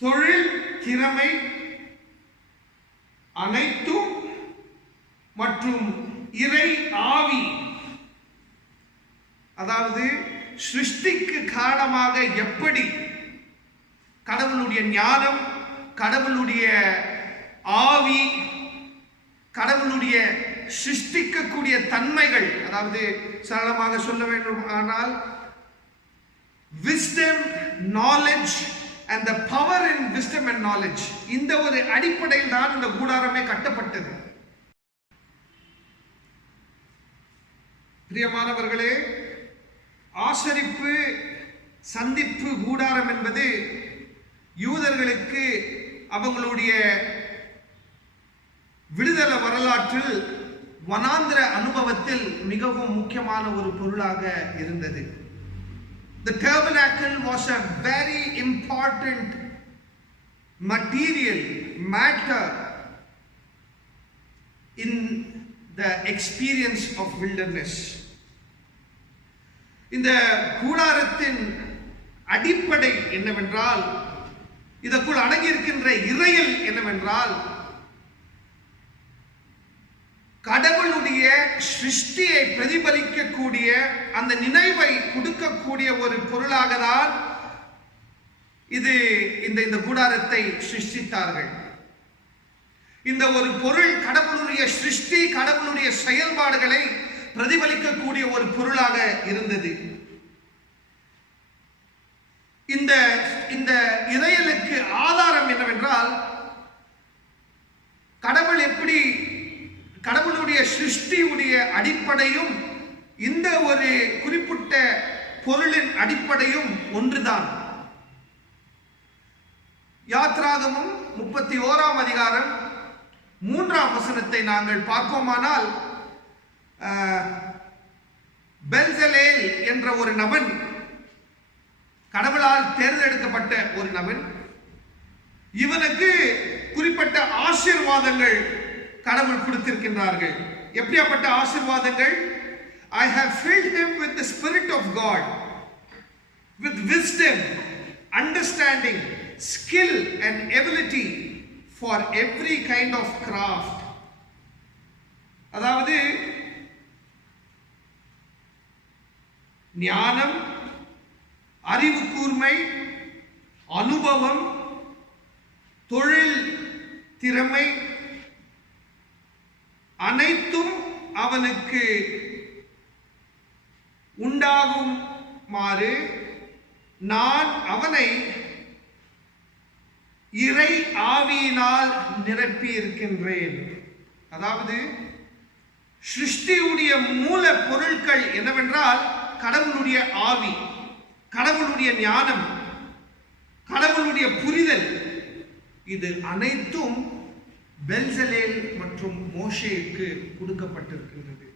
தொழில் திறமை அனைத்தும் மற்றும் இறை ஆவி, அதாவது சிருஷ்டிக்கு காரணமாக எப்படி கடவுளுடைய ஞானம், கடவுளுடைய ஆவி, கடவுளுடைய சிருஷ்டிக்கக்கூடிய தன்மைகள், அதாவது சரளமாக சொல்ல வேண்டும் ஆனால் wisdom, knowledge and the power in wisdom and knowledge, இந்த ஒரு அடிப்படையில் தான் இந்த கூடாரமே கட்டப்பட்டது. பிரியமானவர்களே, ஆசரிப்பு சந்திப்பு கூடாரம் என்பது யூதர்களுக்கு அவங்களுடைய விடுதலை வரலாற்றில் வனாந்திர அனுபவத்தில் மிகவும் முக்கியமான ஒரு பொருளாக இருந்தது. The tabernacle was a very important matter in the experience of wilderness. இந்த கூடாரத்தின் அடிப்படை என்னவென்றால், இதற்குள் அடங்கியிருக்கின்ற இறையல் என்னவென்றால், கடவுளுடைய சிருஷ்டியை பிரதிபலிக்கக்கூடிய அந்த நினைவை கொடுக்கக்கூடிய ஒரு பொருளாக தான் இந்த கூடாரத்தை சிருஷ்டித்தார்கள். இந்த ஒரு பொருள் கடவுளுடைய சிருஷ்டி, கடவுளுடைய செயல்பாடுகளை பிரதிபலிக்கக்கூடிய ஒரு பொருளாக இருந்தது. இந்த இறையலுக்கு ஆதாரம் என்னவென்றால், கடவுள் எப்படி கடவுளுடைய சிருஷ்டியுடைய அடிப்படையும் இந்த ஒரு குறிப்பிட்ட பொருளின் அடிப்படையும் ஒன்றுதான். யாத்ராகமம் 31ஆம் அதிகாரம் 3ஆம் வசனத்தை நாங்கள் பார்ப்போமானால், பெல்சலேல் என்ற ஒரு நபன், கடவுளால் தேர்ந்தெடுக்கப்பட்ட ஒரு நபன், இவனுக்கு குறிப்பிட்ட ஆசீர்வாதங்கள் கடவுள் கொடுத்திருக்கின்றார்கள். எப்படியாப்பட்ட ஆசீர்வாதங்கள்? I have filled him with the spirit of God, with wisdom, understanding, skill and ability for every kind of craft. அதாவது ஞானம், அறிவு கூர்மை, அனுபவம், தொழில் திறமை அனைத்தும் அவனுக்கு உண்டாகுமாறு நான் அவனை இறை ஆவியினால் நிரப்பி இருக்கின்றேன். அதாவது சிருஷ்டியுடைய மூல பொருட்கள் என்னவென்றால் கடவுளுடைய ஆவி, கடவுளுடைய ஞானம், கடவுளுடைய புரிதல். இது அனைத்தும் பெல்சலேல் மற்றும் மோசேக்கு கொடுக்கப்பட்டிருக்கின்றது.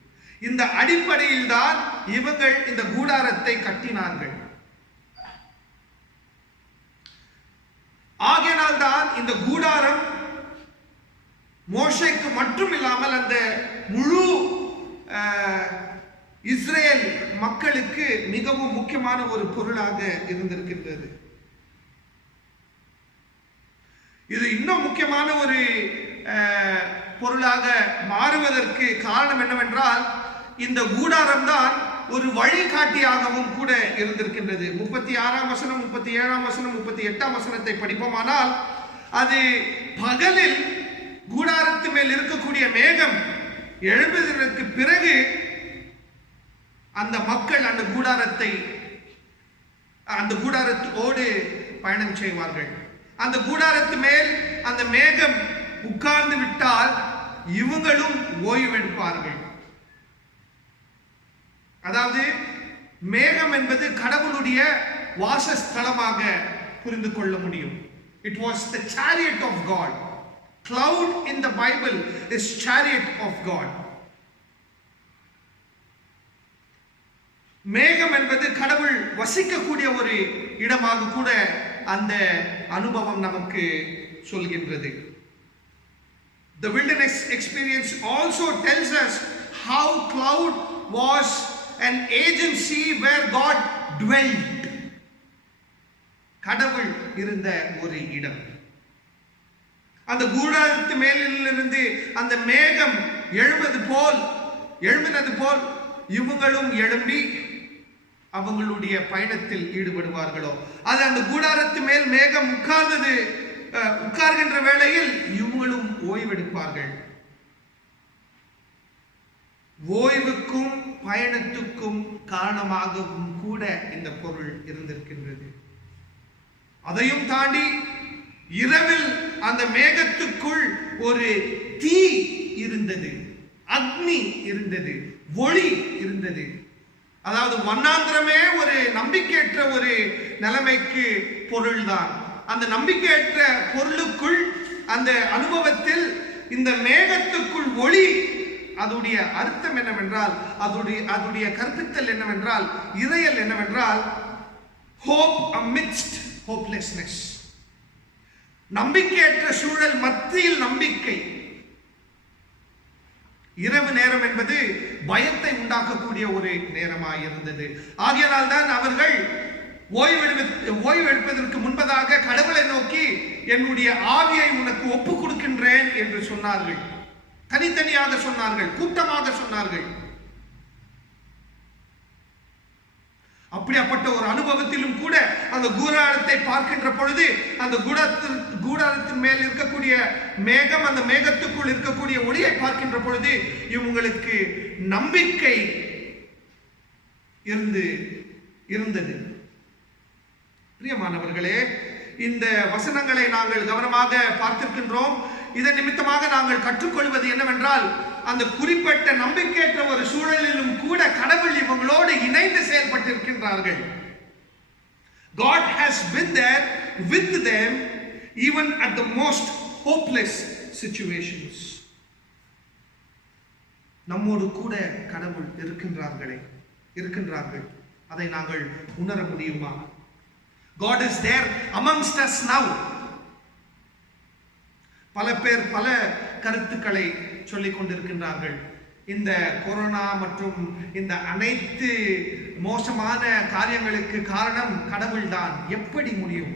இந்த அடிப்படையில் தான் இவங்கள் இந்த கூடாரத்தை கட்டினார்கள். ஆகையினால் தான் இந்த கூடாரம் மோசேக்கு மட்டும் இல்லாமல் அந்த முழு இஸ்ரேல் மக்களுக்கு மிகவும் முக்கியமான ஒரு பொருளாக இருந்திருக்கின்றது. இது இன்னும் முக்கியமான ஒரு பொருளாக மாறுவதற்கு காரணம் என்னவென்றால் இந்த கூடாரம் தான் ஒரு வழிகாட்டியாகவும் கூட இருந்திருக்கின்றது. 36ஆம் வசனம், 37ஆம் வசனம், 38ஆம் வசனத்தை படிப்போமானால் அது பகலில் கூடாரத்து மேல் இருக்கக்கூடிய மேகம் எழும்புவதற்கு பிறகு அந்த மக்கள் அந்த கூடாரத்தோடு பயணம் செய்வார்கள். அந்த கூடாரத்து மேல் அந்த மேகம் உட்கார்ந்து விட்டால் இவங்களும் ஓய்வெடுப்பார்கள். அதாவது மேகம் என்பது கடவுளுடைய வாசஸ்தலமாக புரிந்து கொள்ள முடியும். It was the chariot of God. Cloud in the Bible is chariot of God. மேகம் என்பது கடவுள் வசிக்கக்கூடிய ஒரு இடமாக கூட அந்த அனுபவம் நமக்கு சொல்கின்றது. The wilderness experience also tells us how cloud was an agency where God dwelt. கடவுள் இருந்த ஒரு இடம். அந்த கூடாரத்து மேலிருந்து அந்த மேகம் எழும்பினது போல் இவங்களும் எழும்பி அவங்களுடைய பயணத்தில் ஈடுபடுவார்களோ, அது அந்த கூடாரத்து மேல் மேகம் உட்கார்கின்ற வேளையில் இவங்களும் ஓய்வெடுப்பார்கள். ஓய்வுக்கும் பயணத்துக்கும் காரணமாகவும் கூட இந்த பொருள் இருந்திருக்கின்றது. அதையும் தாண்டி இரவில் அந்த மேகத்துக்குள் ஒரு தீ இருந்தது, அக்னி இருந்தது, ஒளி இருந்தது. அதாவது வண்ணாந்திரமே ஒரு நம்பிக்கையற்ற ஒரு நிலைமைக்கு பொருள்தான். அந்த நம்பிக்கையற்ற பொருளுக்குள் அந்த அனுபவத்தில் இந்த மேகத்துக்குள் ஒளி, அதோடைய அர்த்தம் என்னவென்றால், அதோடைய கற்பித்தல் என்னவென்றால், இறையல் என்னவென்றால் hope amidst hopelessness. நம்பிக்கையற்ற சூழல் மத்தியில் நம்பிக்கை. இரவு நேரம் என்பது பயத்தை உண்டாக்கக்கூடிய ஒரு நேரமாக இருந்தது. ஆகையால் தான் அவர்கள் ஓய்வெடுப்பதற்கு முன்பதாக கடவுளை நோக்கி என்னுடைய ஆவியை உனக்கு ஒப்பு கொடுக்கின்றேன் என்று சொன்னார்கள். தனித்தனியாக சொன்னார்கள், கூட்டமாக சொன்னார்கள். அப்படிப்பட்ட ஒரு அனுபவத்திலும் கூட அந்த கூடாரத்தை பார்க்கின்ற பொழுது அந்த கூடாரத்தின் மேல் இருக்கக்கூடிய மேகம், அந்த மேகத்துக்குள் இருக்கக்கூடிய ஒளியை பார்க்கின்ற பொழுது இவங்களுக்கு நம்பிக்கை இருந்தது. பிரியமானவர்களே, இந்த வசனங்களை நாங்கள் கவனமாக பார்த்திருக்கின்றோம். இதன் நிமித்தமாக நாங்கள் கற்றுக்கொள்வது என்னவென்றால், அந்த குறிப்பிட்ட நம்பிக்கையற்ற ஒரு சூழலிலும் கூட கடவுள் இவங்களோடு இணைந்து செயல்பட்டிருக்கின்றார்கள். God has been there with them even at the most hopeless situations. நம்மோடு கூட கடவுள் இருக்கின்றார்கள். அதை நாங்கள் உணர முடியுமா? God is there amongst us now. பல பேர் பல கருத்துக்களை சொல்லிக் கொண்டிருக்கின்றார்கள். இந்த கொரோனா மற்றும் இந்த அனைத்து மோசமான காரியங்களுக்கு காரணம் கடவுள்தான். எப்படி முடியும்?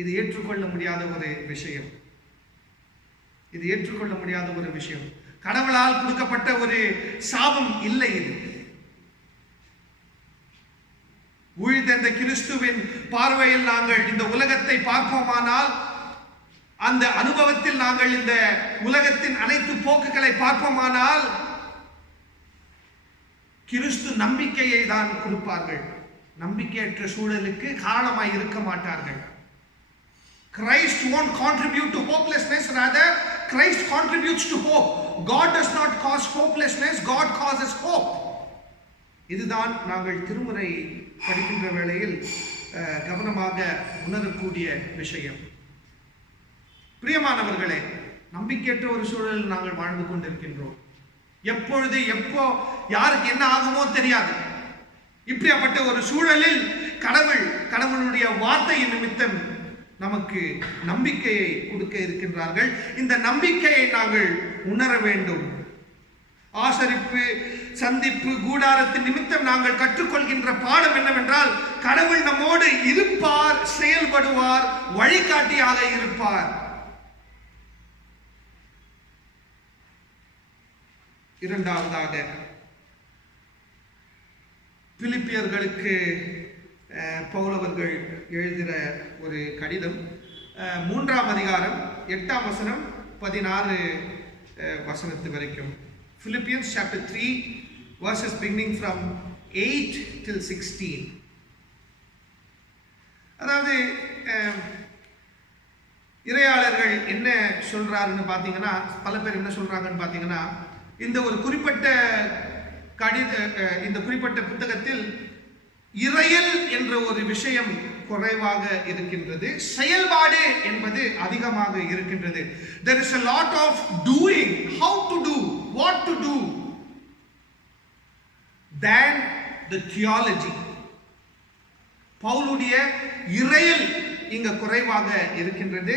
இது ஏற்றுக்கொள்ள முடியாத ஒரு விஷயம். கடவுளால் கொடுக்கப்பட்ட ஒரு சாபம் இல்லை. இது உயிர்த்தெழுந்த கிறிஸ்துவின் பார்வையில் நாங்கள் இந்த உலகத்தை பார்ப்போமானால், அந்த அனுபவத்தில் நாங்கள் இந்த உலகத்தின் அனைத்து போக்குகளை பார்ப்போமானால், கிறிஸ்து நம்பிக்கையை தான் கொடுப்பார்கள். நம்பிக்கையற்ற சூழலுக்கு காரணமாய் இருக்க மாட்டார்கள். Christ won't contribute to hopelessness, rather Christ contributes to hope. God does not cause hopelessness, God causes hope. இதுதான் நாங்கள் திருமுறை படிக்கின்ற வேளையில் கவனமாக உணரக்கூடிய விஷயம். பிரியமானவர்களே, நம்பிக்கையற்ற ஒரு சூழலில் நாங்கள் வாழ்ந்து கொண்டிருக்கின்றோம். எப்பொழுது எப்போ யாருக்கு என்ன ஆகுமோ தெரியாது. இப்படிப்பட்ட ஒரு சூழலில் கடவுளுடைய வார்த்தையின் நிமித்தம் நமக்கு நம்பிக்கையை கொடுக்க இருக்கின்றார்கள். இந்த நம்பிக்கையை நாங்கள் உணர வேண்டும். ஆசரிப்பு, சந்திப்பு, கூடாரத்தின் நிமித்தம் நாங்கள் கற்றுக்கொள்கின்ற பாடம் என்னவென்றால், கடவுள் நம்மோடு இருப்பார், செயல்படுவார், வழிகாட்டியாக இருப்பார். இரண்டாவதாக, பிலிப்பியர்களுக்கு பவுல் அவர்கள் எழுதுகிற ஒரு கடிதம், 3ஆம் அதிகாரம் 8ஆம் வசனம் 16 வசனத்து வரைக்கும். Philippians chapter 3 verses beginning from 8 till 16. அதாவது இறையாளர்கள் என்ன சொல்றாருன்னு பார்த்தீங்கன்னா, பல பேர் என்ன சொல்றாங்கன்னு பார்த்தீங்கன்னா, இந்த ஒரு குறிப்பிட்ட இந்த குறிப்பிட்ட புத்தகத்தில் இறையல் என்ற ஒரு விஷயம் குறைவாக இருக்கின்றது, செயல்பாடு என்பது அதிகமாக இருக்கின்றது. There is a lot of doing, how to do, what to do, than the theology. பவுலுடைய இறையல் இங்க குறைவாக இருக்கின்றது.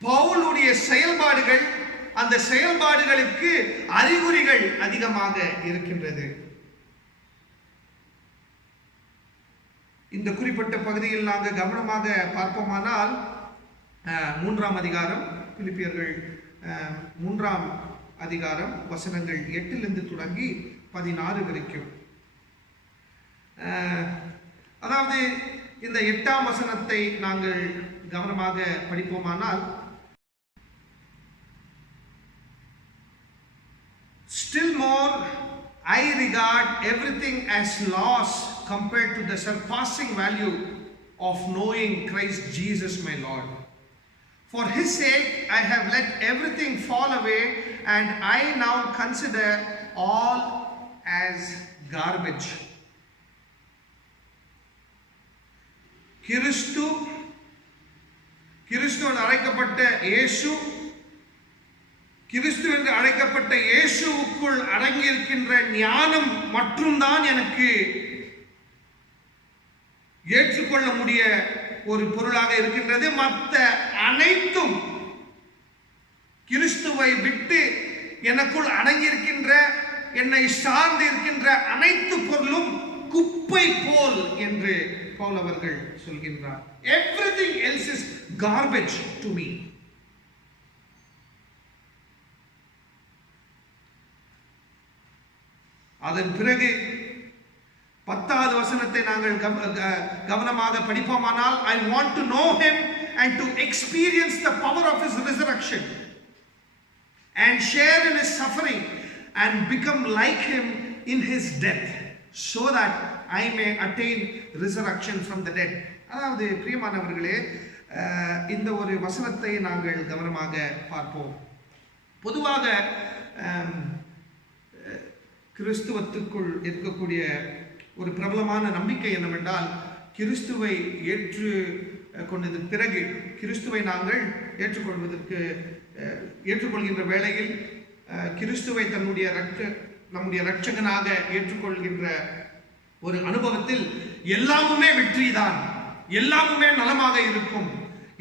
பவுலுடைய செயல்பாடுகள், அந்த செயல்பாடுகளுக்கு அறிகுறிகள் அதிகமாக இருக்கின்றது. இந்த குறிப்பிட்ட பகுதியில் நாங்கள் கவனமாக பார்ப்போமானால், 3ஆம் அதிகாரம், பிலிப்பியர்கள் 3ஆம் அதிகாரம் வசனங்கள் 8 தொடங்கி 16 வரைக்கும். அதாவது இந்த 8ஆம் வசனத்தை நாங்கள் கவனமாக படிப்போமானால், still more I regard everything as loss compared to the surpassing value of knowing Christ Jesus my Lord. For his sake I have let everything fall away, and I now consider all as garbage. கிறிஸ்துவின் அழைக்கப்பட்ட இயேசு, கிறிஸ்து என்று அழைக்கப்பட்ட இயேசுவுக்குள் அடங்கியிருக்கின்ற ஞானம் மட்டும்தான் எனக்கு ஏற்றுக்கொள்ள முடிய ஒரு பொருளாக இருக்கின்றது. மற்ற அனைத்தும் கிறிஸ்துவை விட்டு எனக்குள் அடங்கியிருக்கின்ற, என்னை சார்ந்து இருக்கின்ற அனைத்து பொருளும் குப்பை போல் என்று பவுல் அவர்கள் சொல்கின்றார். Everything else is garbage to me. அதன் பிறகு 10வது வசனத்தை நாங்கள் கவனமாக படிப்போமானால், I want to know him and to experience the power of his resurrection and share in his suffering and become like him in his death, so that I may attain resurrection from the dead. அதாவது பிரியமானவர்களே, இந்த ஒரு வசனத்தை நாங்கள் கவனமாக பார்ப்போம். பொதுவாக கிறிஸ்துவத்துக்குள் இருக்கக்கூடிய ஒரு பிரபலமான நம்பிக்கை என்னவென்றால், கிறிஸ்துவை ஏற்றுக்கொண்டதற்கு பிறகு, கிறிஸ்துவை நாங்கள் ஏற்றுக்கொள்கின்ற வேளையில், கிறிஸ்துவை நம்முடைய இரட்சகனாக ஏற்றுக்கொள்கின்ற ஒரு அனுபவத்தில் எல்லாமுமே வெற்றிதான், எல்லாமுமே நலமாக இருக்கும்,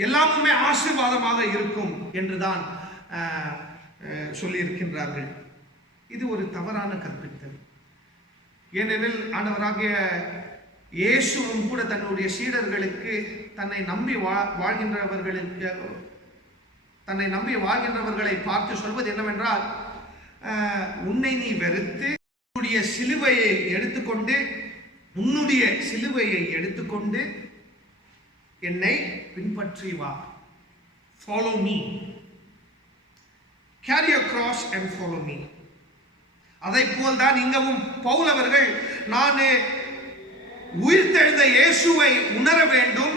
எல்லாமுமே ஆசீர்வாதமாக இருக்கும் என்றுதான் சொல்லியிருக்கின்றார்கள். இது ஒரு தவறான கற்பித்தல். ஏனெனில் ஆண்டவராகிய இயேசுவும் கூட தன்னுடைய சீடர்களுக்கு தன்னை நம்பி வாழ்கின்றவர்களை பார்த்து சொல்வது என்னவென்றால், உன்னை நீ வெறுத்து உன்னுடைய சிலுவையை எடுத்துக்கொண்டு உன்னுடைய சிலுவையை எடுத்துக்கொண்டு என்னை பின்பற்றி வா. Follow me. Carry your cross and follow me. அதை போல்தான் இங்கவும் பவுல் அவர்கள் நான் உயிர்த்தெழுந்த இயேசுவை உணர வேண்டும்,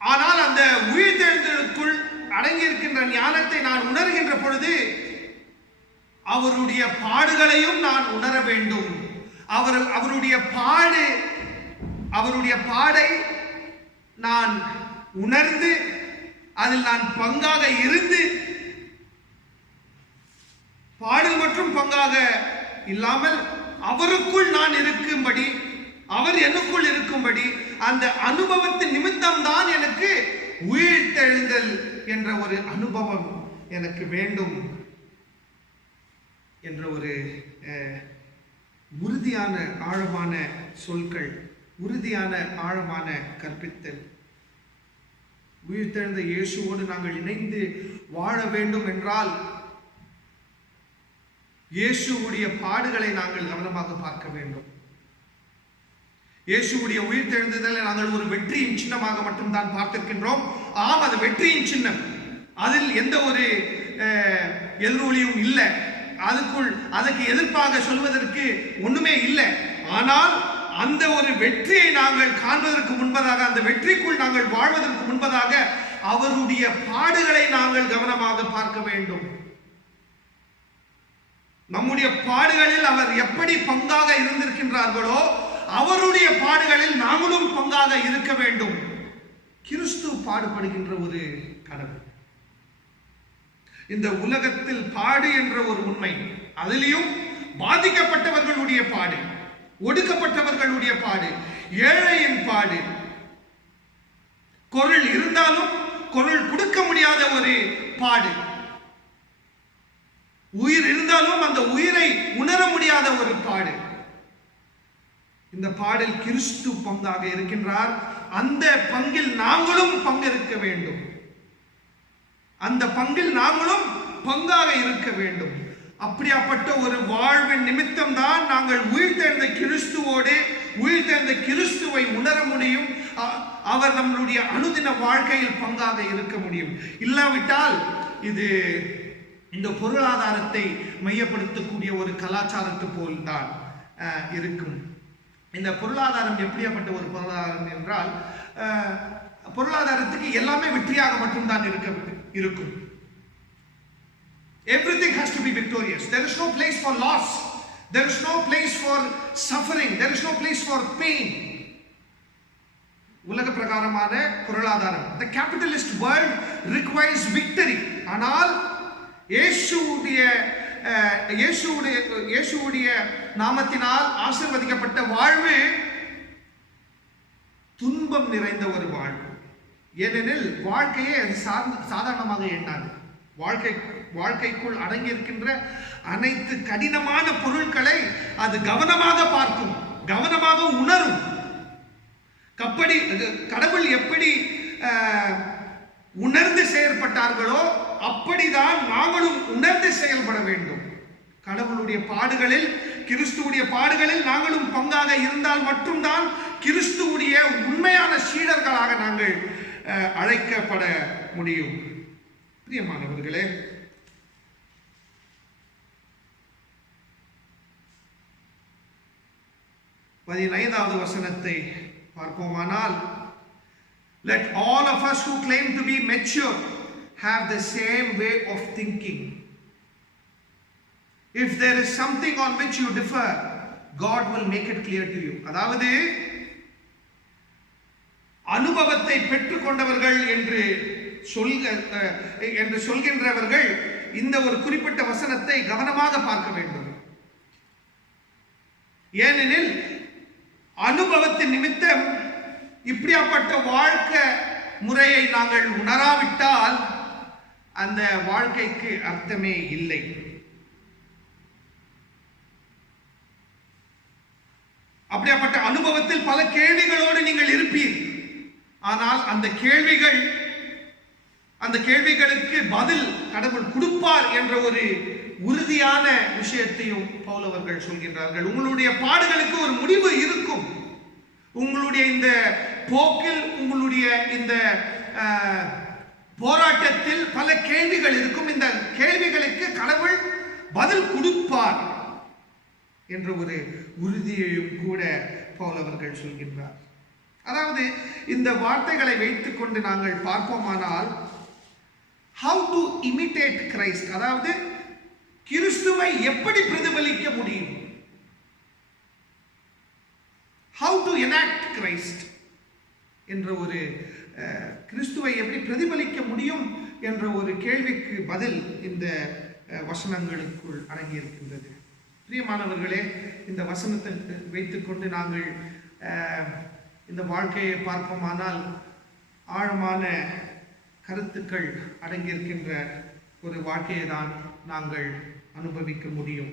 ஆனால் அந்த உயிர்த்தெழுந்தலுக்குள் அடங்கியிருக்கின்ற ஞானத்தை நான் உணர்கின்ற பொழுது அவருடைய பாடுகளையும் நான் உணர வேண்டும். அவருடைய பாடை நான் உணர்ந்து அதில் நான் பங்காக இருந்து, பாடல் மற்றும் பங்காக இல்லாமல் அவருக்குள் நான் இருக்கும்படி, அவர் எனக்குள் இருக்கும்படி, அந்த அனுபவத்தின் நிமித்தம் தான் எனக்கு உயிர்த்தெழுதல் என்ற ஒரு அனுபவம் எனக்கு வேண்டும் என்ற ஒரு உறுதியான ஆழமான சொற்கள், உறுதியான ஆழமான கற்பித்தல். உயிர்த்தெழுந்த இயேசுவோடு நாங்கள் இணைந்து வாழ வேண்டும் என்றால் இயேசுவுடைய பாடுகளை நாங்கள் கவனமாக பார்க்க வேண்டும். இயேசுவுடைய உயிர்த்தெழுந்ததை நாங்கள் ஒரு வெற்றியின் சின்னமாக மட்டும்தான் பார்த்திருக்கின்றோம். ஆம், அது வெற்றியின் சின்னம், அதில் எந்த ஒரு எதிரொலியும் இல்லை, அதுக்கு எதிர்ப்பாக சொல்வதற்கு ஒண்ணுமே இல்லை. ஆனால் அந்த ஒரு வெற்றியை நாங்கள் காண்பதற்கு முன்பதாக, அந்த வெற்றிக்குள் நாங்கள் வாழ்வதற்கு முன்பதாக அவருடைய பாடுகளை நாங்கள் கவனமாக பார்க்க வேண்டும். நம்முடைய பாடுகளில் அவர் எப்படி பங்காக இருந்திருக்கின்றார்களோ அவருடைய பாடுகளில் நாங்களும் பங்காக இருக்க வேண்டும். கிறிஸ்து பாடுபடுகின்ற ஒரு கடவுள். இந்த உலகத்தில் பாடு என்ற ஒரு உண்மை, அதிலும் பாதிக்கப்பட்டவர்களுடைய பாடு, ஒடுக்கப்பட்டவர்களுடைய பாடு, ஏழையின் பாடு, குரல் இருந்தாலும் குரல் கொடுக்க முடியாத ஒரு பாடு, உயிர் இருந்தாலும் அந்த உயிரை உணர முடியாத ஒரு பாடு. இந்த பாடல் கிறிஸ்து பங்காக இருக்கின்றார். அந்த பங்கில் நாங்களும் பங்கெடுக்க வேண்டும். அந்த பங்கில் நாங்களும் பங்காக இருக்க வேண்டும். அப்படியாப்பட்ட ஒரு வாழ்வின் நிமித்தம் தான் நாங்கள் உயிர்த்தெழுந்த கிறிஸ்துவோடு, உயிர்த்தெழுந்த கிறிஸ்துவை உணர முடியும். அவர் நம்மளுடைய அனுதின வாழ்க்கையில் பங்காக இருக்க முடியும். இல்லாவிட்டால் இது இந்த பொருளாதாரத்தை மையப்படுத்தக்கூடிய ஒரு கலாச்சாரத்தை போல்தான் இருக்கும். இந்த பொருளாதாரம் எப்படியாப்பட்ட ஒரு பொருளாதாரம் என்றால், பொருளாதாரத்துக்கு எல்லாமே வெற்றியாக மட்டும்தான் இருக்கும். Everything has to be victorious. There is no place for loss. There is no place for suffering. There is no place for pain. உலக பிரகாரமான பொருளாதாரம், the capitalist world requires victory. ஆனால் இயேசுவுடைய நாமத்தினால் ஆசீர்வதிக்கப்பட்ட வாழ்வு துன்பம் நிறைந்த ஒரு வாழ்வு. ஏனெனில் வாழ்க்கையை அது சாதாரணமாக எண்ணாது. வாழ்க்கைக்குள் அடங்கியிருக்கின்ற அனைத்து கடினமான பொருட்களை அது கவனமாக பார்க்கும், கவனமாக உணரும். கடவுள் எப்படி உணர்ந்து செயல்பட்டார்களோ அப்படிதான் நாங்களும் உணர்ந்து செயல்பட வேண்டும். கடவுளுடைய பாடுகளில், கிறிஸ்துவுடைய பாடுகளில் நாங்களும் பங்காக இருந்தால் மட்டும்தான் கிறிஸ்துவுடைய உண்மையான சீடர்களாக நாங்கள் அழைக்கப்பட முடியும். பிரியமானவர்களே, பதினைந்தாவது வசனத்தை பார்ப்போமானால், let all of us who claim to be mature have the same way of thinking. If there is something on which you differ, God will make it clear to you. அதாவது அனுபவத்தை பெற்றுக் கொண்டவர்கள் என்று சொல்கின்றவர்கள் இந்த ஒரு குறிப்பிட்ட வசனத்தை கவனமாக பார்க்க வேண்டும். ஏனெனில் அனுபவத்தின் நிமித்தம் இப்படியாப்பட்ட வாழ்க்கை முறையை நாங்கள் உணராவிட்டால் அந்த வாழ்க்கைக்கு அர்த்தமே இல்லை. அப்படியாப்பட்ட அனுபவத்தில் பல கேள்விகளோடு நீங்கள் இருப்பீர். ஆனால் அந்த கேள்விகளுக்கு பதில் கடவுள் கொடுப்பார் என்ற ஒரு உறுதியான விஷயத்தையும் பவுல் அவர்கள் சொல்கின்றார்கள். உங்களுடைய பாடுகளுக்கு ஒரு முடிவு இருக்கும். உங்களுடைய இந்த போக்கில், உங்களுடைய இந்த போராட்டத்தில் பல கேள்விகள் இருக்கும். இந்த கேள்விகளுக்கு கடவுள் பதில் கொடுப்பார் என்ற ஒரு உறுதியையும் கூட பவுல் அவர்கள் சொல்கின்றார். அதாவது இந்த வார்த்தைகளை வைத்துக் கொண்டு நாங்கள் பார்ப்போமானால், how to imitate Christ, அதாவது கிறிஸ்துவை எப்படி பிரதிபலிக்க முடியும், how to enact Christ என்ற ஒரு கிறிஸ்துவை எப்படி பிரதிபலிக்க முடியும் என்ற ஒரு கேள்விக்கு பதில் இந்த வசனங்களுக்குள் அடங்கியிருக்கின்றது. பிரியமானவர்களே, இந்த வசனத்தை வைத்துக்கொண்டு நாங்கள் இந்த வாழ்க்கையை பார்ப்போமானால் ஆழமான கருத்துக்கள் அடங்கியிருக்கின்ற ஒரு வாழ்க்கையை தான் நாங்கள் அனுபவிக்க முடியும்.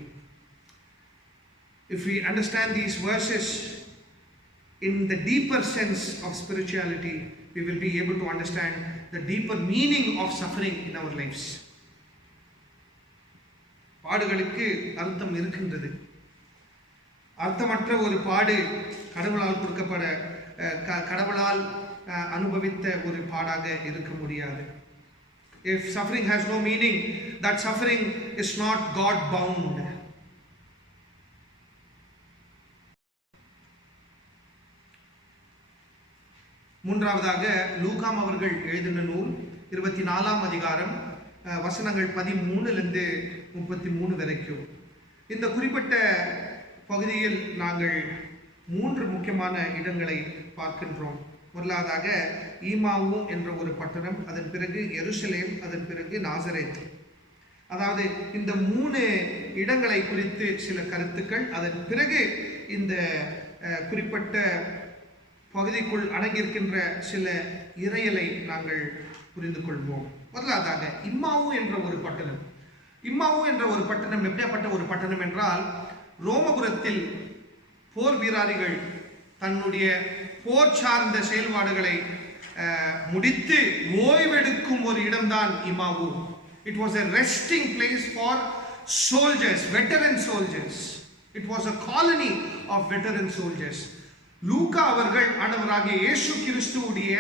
If we understand these verses in the deeper sense of spirituality, we will be able to understand the deeper meaning of suffering in our lives. பாடுகளுக்கு அர்த்தம் இருக்கின்றது. அர்த்தமற்ற ஒரு பாடு கடவுளால் கொடுக்கப்பட கடவுளால் அனுபவித்த ஒரு பாடாக இருக்க முடியாது. If suffering has no meaning, that suffering is not God bound. மூன்றாவதாக லூகாம் அவர்கள் எழுதின நூல் 24ஆம் அதிகாரம் வசனங்கள் 13 33 வரைக்கும். இந்த குறிப்பிட்ட பகுதியில் நாங்கள் 3 முக்கியமான இடங்களை பார்க்கின்றோம். முதலாவதாக ஈமாவு என்ற ஒரு பட்டணம், அதன் பிறகு எருசலேம், அதன் பிறகு நாசரேத். அதாவது இந்த 3 இடங்களை குறித்து சில கருத்துக்கள், அதன் பிறகு இந்த குறிப்பிட்ட பகுதிக்குள் அடங்கியிருக்கின்ற சில இறையலை நாங்கள் புரிந்து கொள்வோம். முதலாவதாக இம்மாவு என்ற ஒரு பட்டணம். இம்மாவு என்ற ஒரு பட்டணம் எப்படியாப்பட்ட ஒரு பட்டணம் என்றால், ரோமபுரத்தில் போர் வீரர்கள் தன்னுடைய போர் சார்ந்த செயல்பாடுகளை முடித்து ஓய்வெடுக்கும் ஒரு இடம்தான் இம்மாவு. It was a resting place for soldiers, veteran soldiers. It was a colony of veteran soldiers. லூக்கா அவர்கள் ஆண்டவராகிய இயேசு கிறிஸ்துவுடைய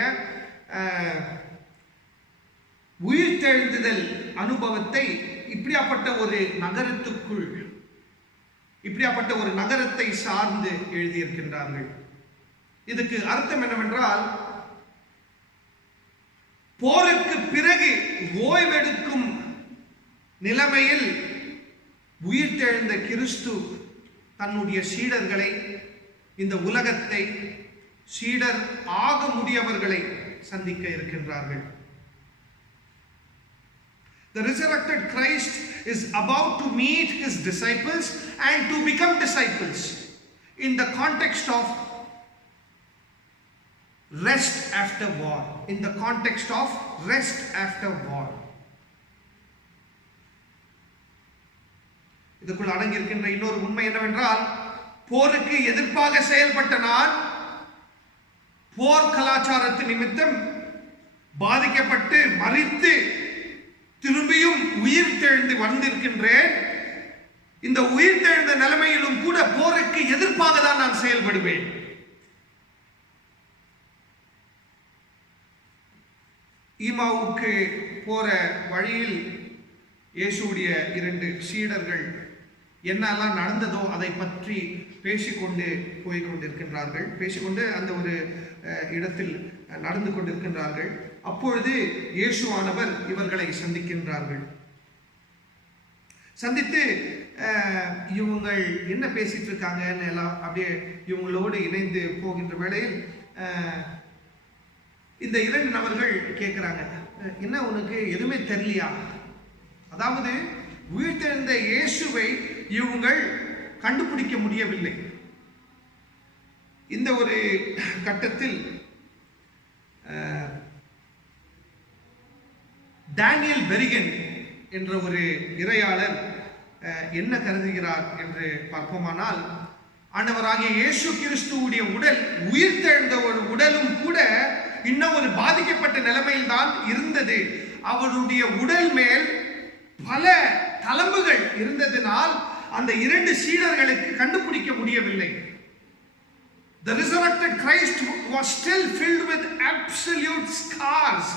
உயிர்த்தெழுந்துதல் அனுபவத்தை இப்படியாப்பட்ட ஒரு நகரத்துக்குள், இப்படியாப்பட்ட ஒரு நகரத்தை சார்ந்து எழுதியிருக்கின்றார்கள். இதுக்கு அர்த்தம் என்னவென்றால், போருக்கு பிறகு ஓய்வெடுக்கும் நிலைமையில் உயிர்த்தெழுந்த கிறிஸ்து தன்னுடைய சீடர்களை, இந்த உலகத்தை சீடர் ஆக முடியவர்களை சந்திக்க இருக்கின்றார்கள். The resurrected Christ is about to meet his disciples and to become disciples in the context of rest after war. In the context of rest after war. இதுக்குள் அடங்கியிருக்கின்ற இன்னொரு உண்மை என்னவென்றால், போருக்கு எதிர்ப்பாக செயல்பட்ட நான் போர் கலாச்சாரத்து நிமித்தம் பாதிக்கப்பட்டு மரித்து திரும்பியும் உயிர் தெழுந்து வந்திருக்கின்றேன். இந்த உயிர் தெழுந்த நிலைமையிலும் கூட போருக்கு எதிர்ப்பாக தான் நான் செயல்படுவேன். ஈமாவுக்கு போற வழியில் இயேசுடைய 2 சீடர்கள் என்னெல்லாம் நடந்ததோ அதை பற்றி பேசிக்கொண்டு போய்கொண்டிருக்கின்றார்கள். பேசிக்கொண்டு அந்த ஒரு இடத்தில் நடந்து கொண்டிருக்கின்றார்கள். அப்பொழுது இயேசுவானவர் இவர்களை சந்திக்கின்றார்கள். சந்தித்து இவங்கள் என்ன பேசிட்டு இருக்காங்கன்னு எல்லாம் அப்படியே இவங்களோடு இணைந்து போகின்ற வேளையில் இந்த 2 நபர்கள் கேட்குறாங்க, என்ன உனக்கு எதுவுமே தெரியலையா? அதாவது உயிர்த்தெழுந்த இயேசுவை இவங்கள் கண்டுபிடிக்க முடியவில்லை. இந்த ஒரு கட்டத்தில் டேனியல் பெரிகன் என்ற ஒரு இறையாளர் என்ன கருதுகிறார் என்று பார்ப்போமானால், ஆண்டவராகிய இயேசு கிறிஸ்துவுடைய உடல், உயிர்த்தெழுந்த ஒரு உடலும் கூட இன்னும் ஒரு பாதிக்கப்பட்ட நிலைமையில் தான் இருந்தது. அவருடைய உடல் மேல் பல தளம்புகள் இருந்ததினால் அந்த 2 சீடர்களுக்கு கண்டுபிடிக்க முடியவில்லை. The resurrected Christ was still filled with absolute scars,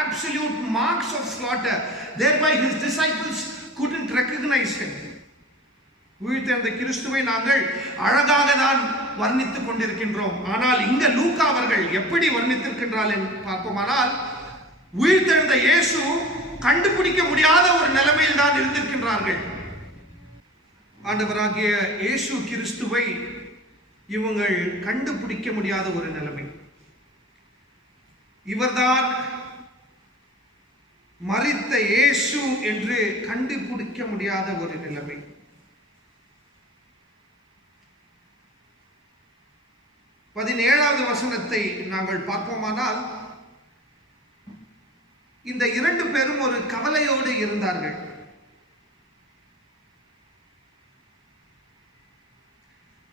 absolute marks of slaughter. Thereby his disciples couldn't recognize him. உயிர்த்தெழுந்த கிறிஸ்துவை நாங்கள் அழகாக தான் வர்ணித்துக் கொண்டிருக்கின்றோம். ஆனால் இங்க லூக்கா அவர்கள் எப்படி வர்ணித்திருக்கின்றார் என்று பார்ப்போமானால், உயிர்த்தெழுந்த இயேசு கண்டுபிடிக்க முடியாத ஒரு நிலைமையில் தான் இருந்திருக்கின்றார்கள். ஆண்டவராகிய இயேசு கிறிஸ்துவை இவங்கள் கண்டுபிடிக்க முடியாத ஒரு நிலைமை. இவர்தான் மரித்த இயேசு என்று கண்டுபிடிக்க முடியாத ஒரு நிலைமை. பதினேழாவது வசனத்தை நாங்கள் பார்ப்போமானால், இந்த 2 பேரும் ஒரு கவலையோடு இருந்தார்கள்.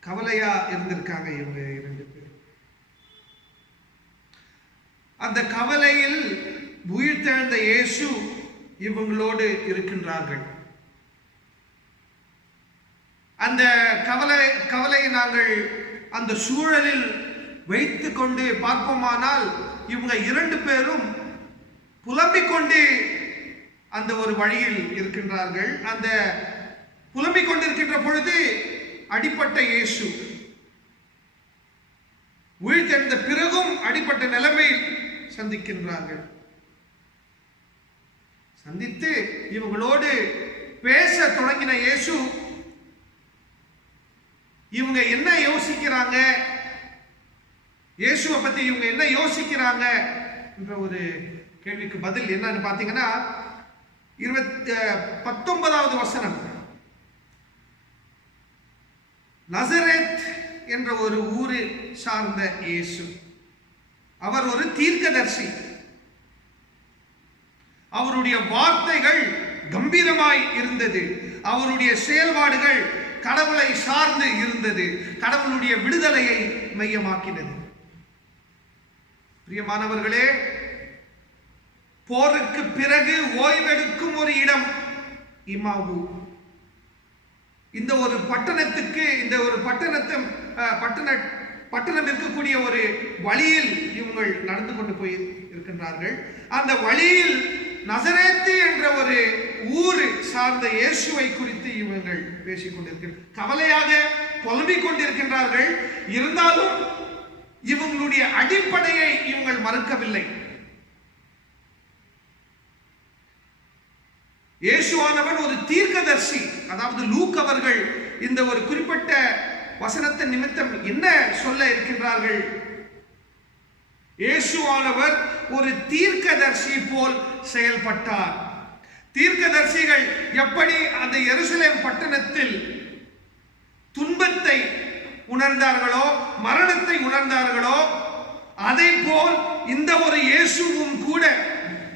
கவலையா இருந்திருக்காங்க இவங்க 2 பேர். அந்த கவலையில் உயிர்த்தெழுந்த இயேசு இவங்களோடு இருக்கின்றார்கள். அந்த கவலையை நாங்கள் அந்த சூழலில் வைத்து கொண்டு பார்ப்போமானால், இவங்க 2 பேரும் புலம்பிக் கொண்டு அந்த ஒரு வழியில் இருக்கின்றார்கள். அந்த புலம்பிக் கொண்டிருக்கின்ற பொழுது அடிப்பட்ட இயேசு உயிர்த்தெழுந்த பிறகும் அடிப்பட்ட நிலைமையில் சந்திக்கின்றார்கள். சந்தித்து இவங்களோடு பேச தொடங்கின இயேசு, இவங்க என்ன யோசிக்கிறாங்க, இயேசுவை பத்தி இவங்க என்ன யோசிக்கிறாங்க என்ற ஒரு கேள்விக்கு பதில் என்னன்னு பார்த்தீங்கன்னா, 19வது வசனம், நசரேத் என்ற ஒரு ஊரை சார்ந்த இயேசு, அவர் ஒரு தீர்க்கதரிசி. அவருடைய வார்த்தைகள் கம்பீரமாய் இருந்தது. அவருடைய செயல்பாடுகள் கடவுளை சார்ந்து இருந்தது. கடவுளுடைய விடுதலையை மையமாக்கினது. பிரியமானவர்களே, போருக்கு பிறகு ஓய்வெடுக்கும் ஒரு இடம் இமாவு. இந்த ஒரு பட்டணத்துக்கு, இந்த ஒரு பட்டணம் இருக்கக்கூடிய ஒரு வழியில் இவங்கள் நடந்து கொண்டு போய் இருக்கின்றார்கள். அந்த வழியில் நசரேத்து என்ற ஒரு ஊர் சார்ந்த இயேசுவை குறித்து இவங்கள் பேசிக் கொண்டிருக்கிறார்கள். கவலையாக புலம்பிக் கொண்டிருக்கின்றார்கள். இருந்தாலும் இவங்களுடைய அடிப்படையை இவங்கள் மறுக்கவில்லை. இயேசுவானவர் ஒரு தீர்க்கதரிசி. அதாவது லூக் அவர்கள் இந்த ஒரு குறிப்பிட்ட வசனத்தின் நிமித்தம் என்ன சொல்ல இருக்கின்றார்கள்? இயேசுவானவர் ஒரு தீர்க்கதரிசி போல் செயல்பட்டார். தீர்க்கதரிசிகள் எப்படி அந்த எருசலேம் பட்டணத்தில் துன்பத்தை உணர்ந்தார்களோ, மரணத்தை உணர்ந்தார்களோ, அதை போல் இந்த ஒரு இயேசுவும் கூட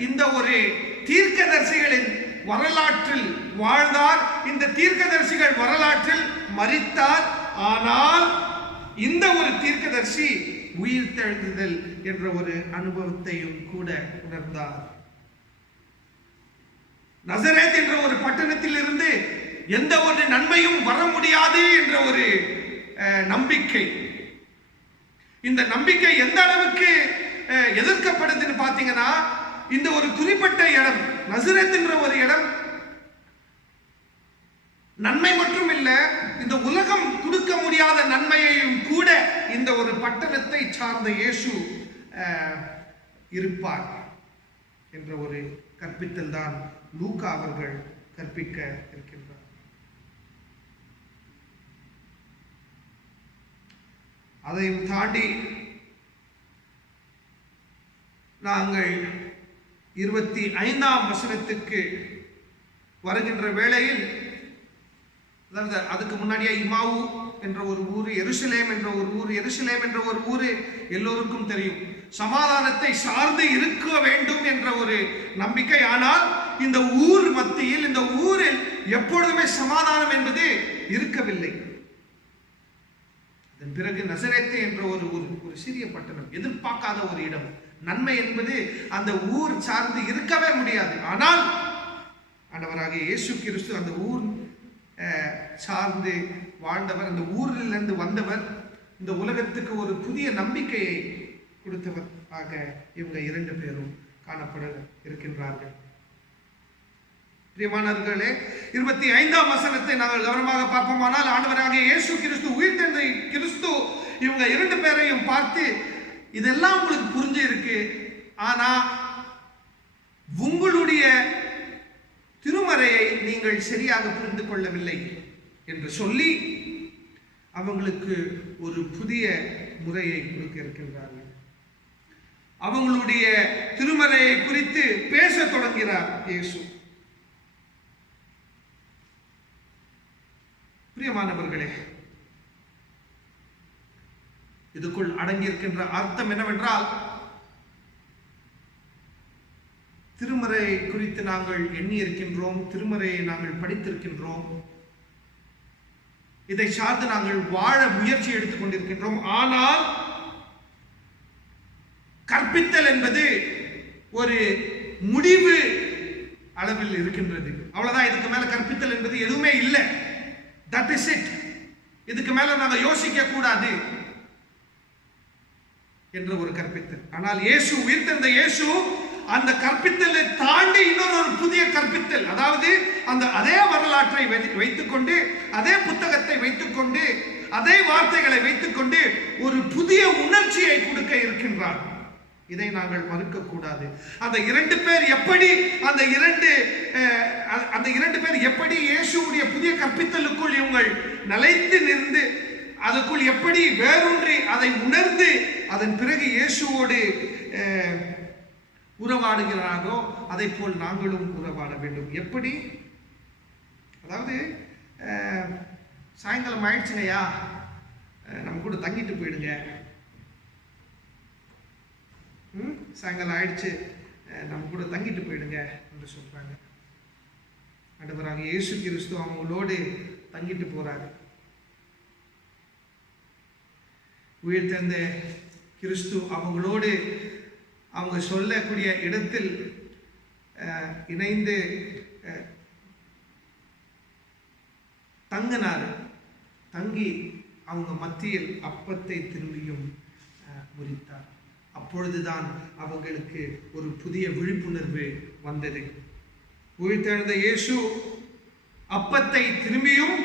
இந்த ஒரு தீர்க்கதரிசிகளின் வரலாற்றில் வாழ்ந்தார். இந்த தீர்க்கதரிசிகள் வரலாற்றில் மரித்தார். ஆனால் இந்த ஒரு தீர்க்கதரிசி உயிர்த்தெழுதல் என்ற ஒரு அனுபவத்தையும் கூட உணர்ந்தார். நசரேத் என்ற ஒரு பட்டணத்தில் இருந்து எந்த ஒரு நன்மையும் வர முடியாது என்ற ஒரு நம்பிக்கை. இந்த நம்பிக்கை எந்த அளவுக்கு எதிர்க்கப்படுதுன்னு பார்த்தீங்கன்னா, இந்த ஒரு குறிப்பிட்ட இடம் நசரேத் என்ற ஒரு இடம் நன்மை மட்டும் இல்ல, இந்த உலகம் கொடுக்க முடியாத நன்மையையும் கூட இந்த ஒரு பட்டணத்தை சார்ந்த இயேசு இருப்பார் என்ற ஒரு கற்பித்தல் தான் லூக்கா அவர்கள் கற்பிக்க இருக்கின்றார். அதையும் தாண்டி நாங்கள் 25ஆம் வசனத்துக்கு வருகின்ற வேளையில், அதாவது அதுக்கு முன்னாடியே இமாவு என்ற ஒரு ஊர், எருசலேம் என்ற ஒரு ஊர். எருசலேம் என்ற ஒரு ஊர் எல்லோருக்கும் தெரியும். சமாதானத்தை சார்ந்து இருக்க வேண்டும் என்ற ஒரு நம்பிக்கை. ஆனால் இந்த ஊர் மத்தியில், இந்த ஊரில் எப்பொழுதுமே சமாதானம் என்பது இருக்கவில்லை. அதன் பிறகு நசரேத்து என்ற ஒரு ஊர், ஒரு சிறிய பட்டணம், எதிர்பார்க்காத ஒரு இடம். நன்மை என்பது அந்த ஊர் சார்ந்து இருக்கவே முடியாது. ஆனால் ஆண்டவராகிய இயேசு கிறிஸ்து அந்த ஊர் சார்ந்து வாழ்ந்தவர், அந்த ஊரிலிருந்து வந்தவர், இந்த உலகத்துக்கு ஒரு புதிய நம்பிக்கையை கொடுத்தவர் ஆக இவங்க 2 பேரும் காணப்பட இருக்கின்றார்கள். பிரியமானவர்களே, 25ஆம் வசனத்தை நாங்கள் கவனமாக பார்ப்போமானால், ஆண்டவராகிய இயேசு கிறிஸ்து, உயிர்த்தெழுந்த கிறிஸ்து இவங்க 2 பேரையும் பார்த்து, இதெல்லாம் உங்களுக்கு புரிஞ்சு இருக்கு, ஆனா உங்களுடைய திருமறையை நீங்கள் சரியாக புரிந்து கொள்ளவில்லை என்று சொல்லி அவங்களுக்கு ஒரு புதிய முறையை கொடுக்க இருக்கின்றார்கள். அவங்களுடைய திருமறையை குறித்து பேச தொடங்கிறார் இயேசு. பிரியமானவர்களே, இதுக்குள் அடங்கியிருக்கின்ற அர்த்தம் என்னவென்றால், திருமறையை குறித்து நாங்கள் எண்ணி இருக்கின்றோம், திருமறையை நாங்கள் படித்திருக்கின்றோம், இதை சார்ந்து நாங்கள் வாழ முயற்சி எடுத்துக் கொண்டிருக்கின்றோம். ஆனால் கற்பித்தல் என்பது ஒரு முடிவு அளவில் இருக்கின்றது. அவ்வளவுதான், இதுக்கு மேல கற்பித்தல் என்பது எதுவுமே இல்லை. That is it. இதுக்கு மேல நாங்க யோசிக்க கூடாது என்ற ஒரு கற்பித்தல். ஆனால் இயேசு, உயிர்த்தெழுந்த இயேசு, அந்த கற்பித்தலை தாண்டி இன்னொரு புதிய கற்பித்தல், அதாவது அந்த அதே வரலாற்றை வைத்துக்கொண்டு, அதே புத்தகத்தை வைத்துக்கொண்டு, அதே வார்த்தைகளை வைத்துக்கொண்டு ஒரு புதிய உணர்ச்சியை கொடுக்க இருக்கின்றார். இதை நாங்கள் மறுக்க கூடாது. அந்த 2 பேர் எப்படி அந்த இரண்டு பேர் எப்படி இயேசுவுடைய புதிய கற்பித்தலுக்குள் இவங்கள் நிலைத்து நின்று அதற்குள் எப்படி வேரூன்றி அதை உணர்ந்து அதன் பிறகு இயேசுவோடு உறவாடுகிறாரோ அதை போல் நாங்களும் உறவாட வேண்டும். எப்படி? அதாவது சாயங்காலம் ஆயிடுச்சுங்கய்யா, நம்ம கூட தங்கிட்டு போயிடுங்க, சாயங்காலம் ஆயிடுச்சு நம்ம கூட தங்கிட்டு போயிடுங்க என்று சொல்றாங்க. ஆண்டவராகிய இயேசு கிறிஸ்து அவங்களோடு தங்கிட்டு போறாங்க. உயிர்த்தெழுந்த கிறிஸ்து அவங்களோடு அவங்க சொல்லக்கூடிய இடத்தில் இணைந்து தங்கினார். தங்கி அவங்க மத்தியில் அப்பத்தை திரும்பியும் முறித்தார். அப்பொழுதுதான் அவங்களுக்கு ஒரு புதிய விழிப்புணர்வு வந்தது. உயிர்த்தெழுந்த இயேசு அப்பத்தை திரும்பியும்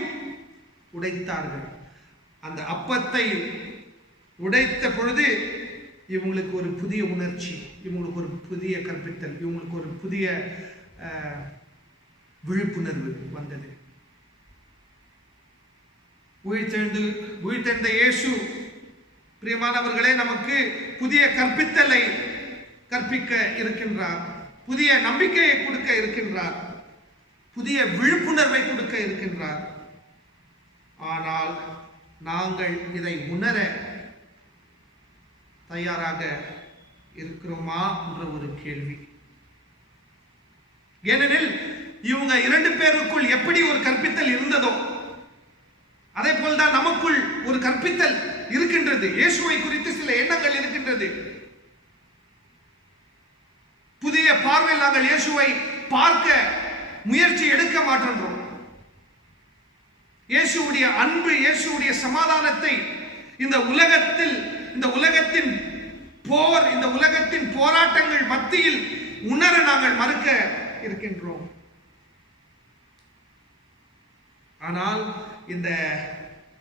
உடைத்தார்கள். அந்த அப்பத்தை உடைத்த பொழுது இவங்களுக்கு ஒரு புதிய உணர்ச்சி, இவங்களுக்கு ஒரு புதிய கற்பித்தல், இவங்களுக்கு ஒரு புதிய விழிப்புணர்வு வந்தது. உயிர்த்தெழுந்த இயேசு, பிரியமானவர்களே, நமக்கு புதிய கற்பித்தலை கற்பிக்க இருக்கின்றார், புதிய நம்பிக்கையை கொடுக்க இருக்கின்றார், புதிய விழிப்புணர்வை கொடுக்க இருக்கின்றார். ஆனால் நாங்கள் இதை உணர தயாராக இருக்கிறோமா என்ற ஒரு கேள்வி. ஏனெனில் இவங்க 2 பேருக்குள் எப்படி ஒரு கற்பித்தல் இருந்ததோ அதே போல்தான் நமக்குள் ஒரு கற்பித்தல் இருக்கின்றது. இயேசுவை குறித்து சில எண்ணங்கள் இருக்கின்றது. புதிய பார்வையில் நாங்கள் இயேசுவை பார்க்க முயற்சி எடுக்க மாட்டோம். இயேசுவுடைய அன்பு, இயேசுவுடைய சமாதானத்தை இந்த உலகத்தின் போர், இந்த உலகத்தின் போராட்டங்கள் மத்தியில் உணர நாங்கள் மறுக்க இருக்கின்றோம். ஆனால் இந்த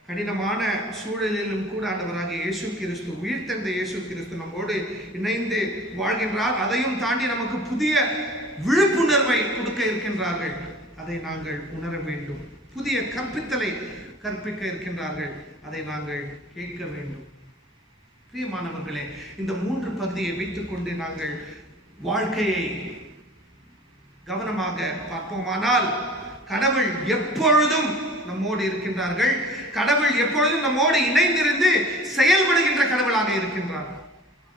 கடினமான சூழலிலும் கூட ஆண்டவராகிய இயேசு கிறிஸ்து, உயிர்த்தெழுந்த இயேசு கிறிஸ்து நம்மோடு இணைந்து வாழ்கின்றார். அதையும் தாண்டி நமக்கு புதிய விழிப்புணர்வை கொடுக்க இருக்கின்றார்கள். அதை நாங்கள் உணர வேண்டும். புதிய கற்பித்தலை கற்பிக்க இருக்கின்றார்கள். அதை நாங்கள் கேட்க வேண்டும். பிரியமானவர்களே, இந்த 3 பகுதியை வைத்துக்கொண்டு நாங்கள் வாழ்க்கையை கவனமாக பார்ப்போமானால், கடவுள் எப்பொழுதும் நம்மோடு இருக்கின்றார்கள். கடவுள் எப்பொழுதும் நம்மோடு இணைந்திருந்து செயல்படுகின்ற கடவுளாக இருக்கின்றார்.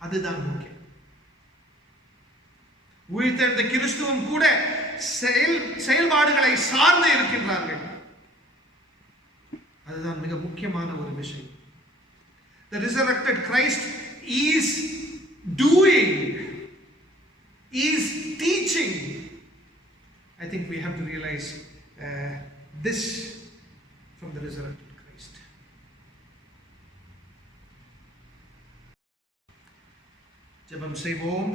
அதுதான் முக்கியம். உயிர்த்தெழுந்த கிறிஸ்துவும் கூட செயல்பாடுகளை சார்ந்து இருக்கின்றார்கள். அதுதான் மிக முக்கியமான ஒரு விஷயம். The resurrected Christ is doing, is teaching. I think think we have to realize this from the resurrected Christ. ஜெபம் செய்வோம்.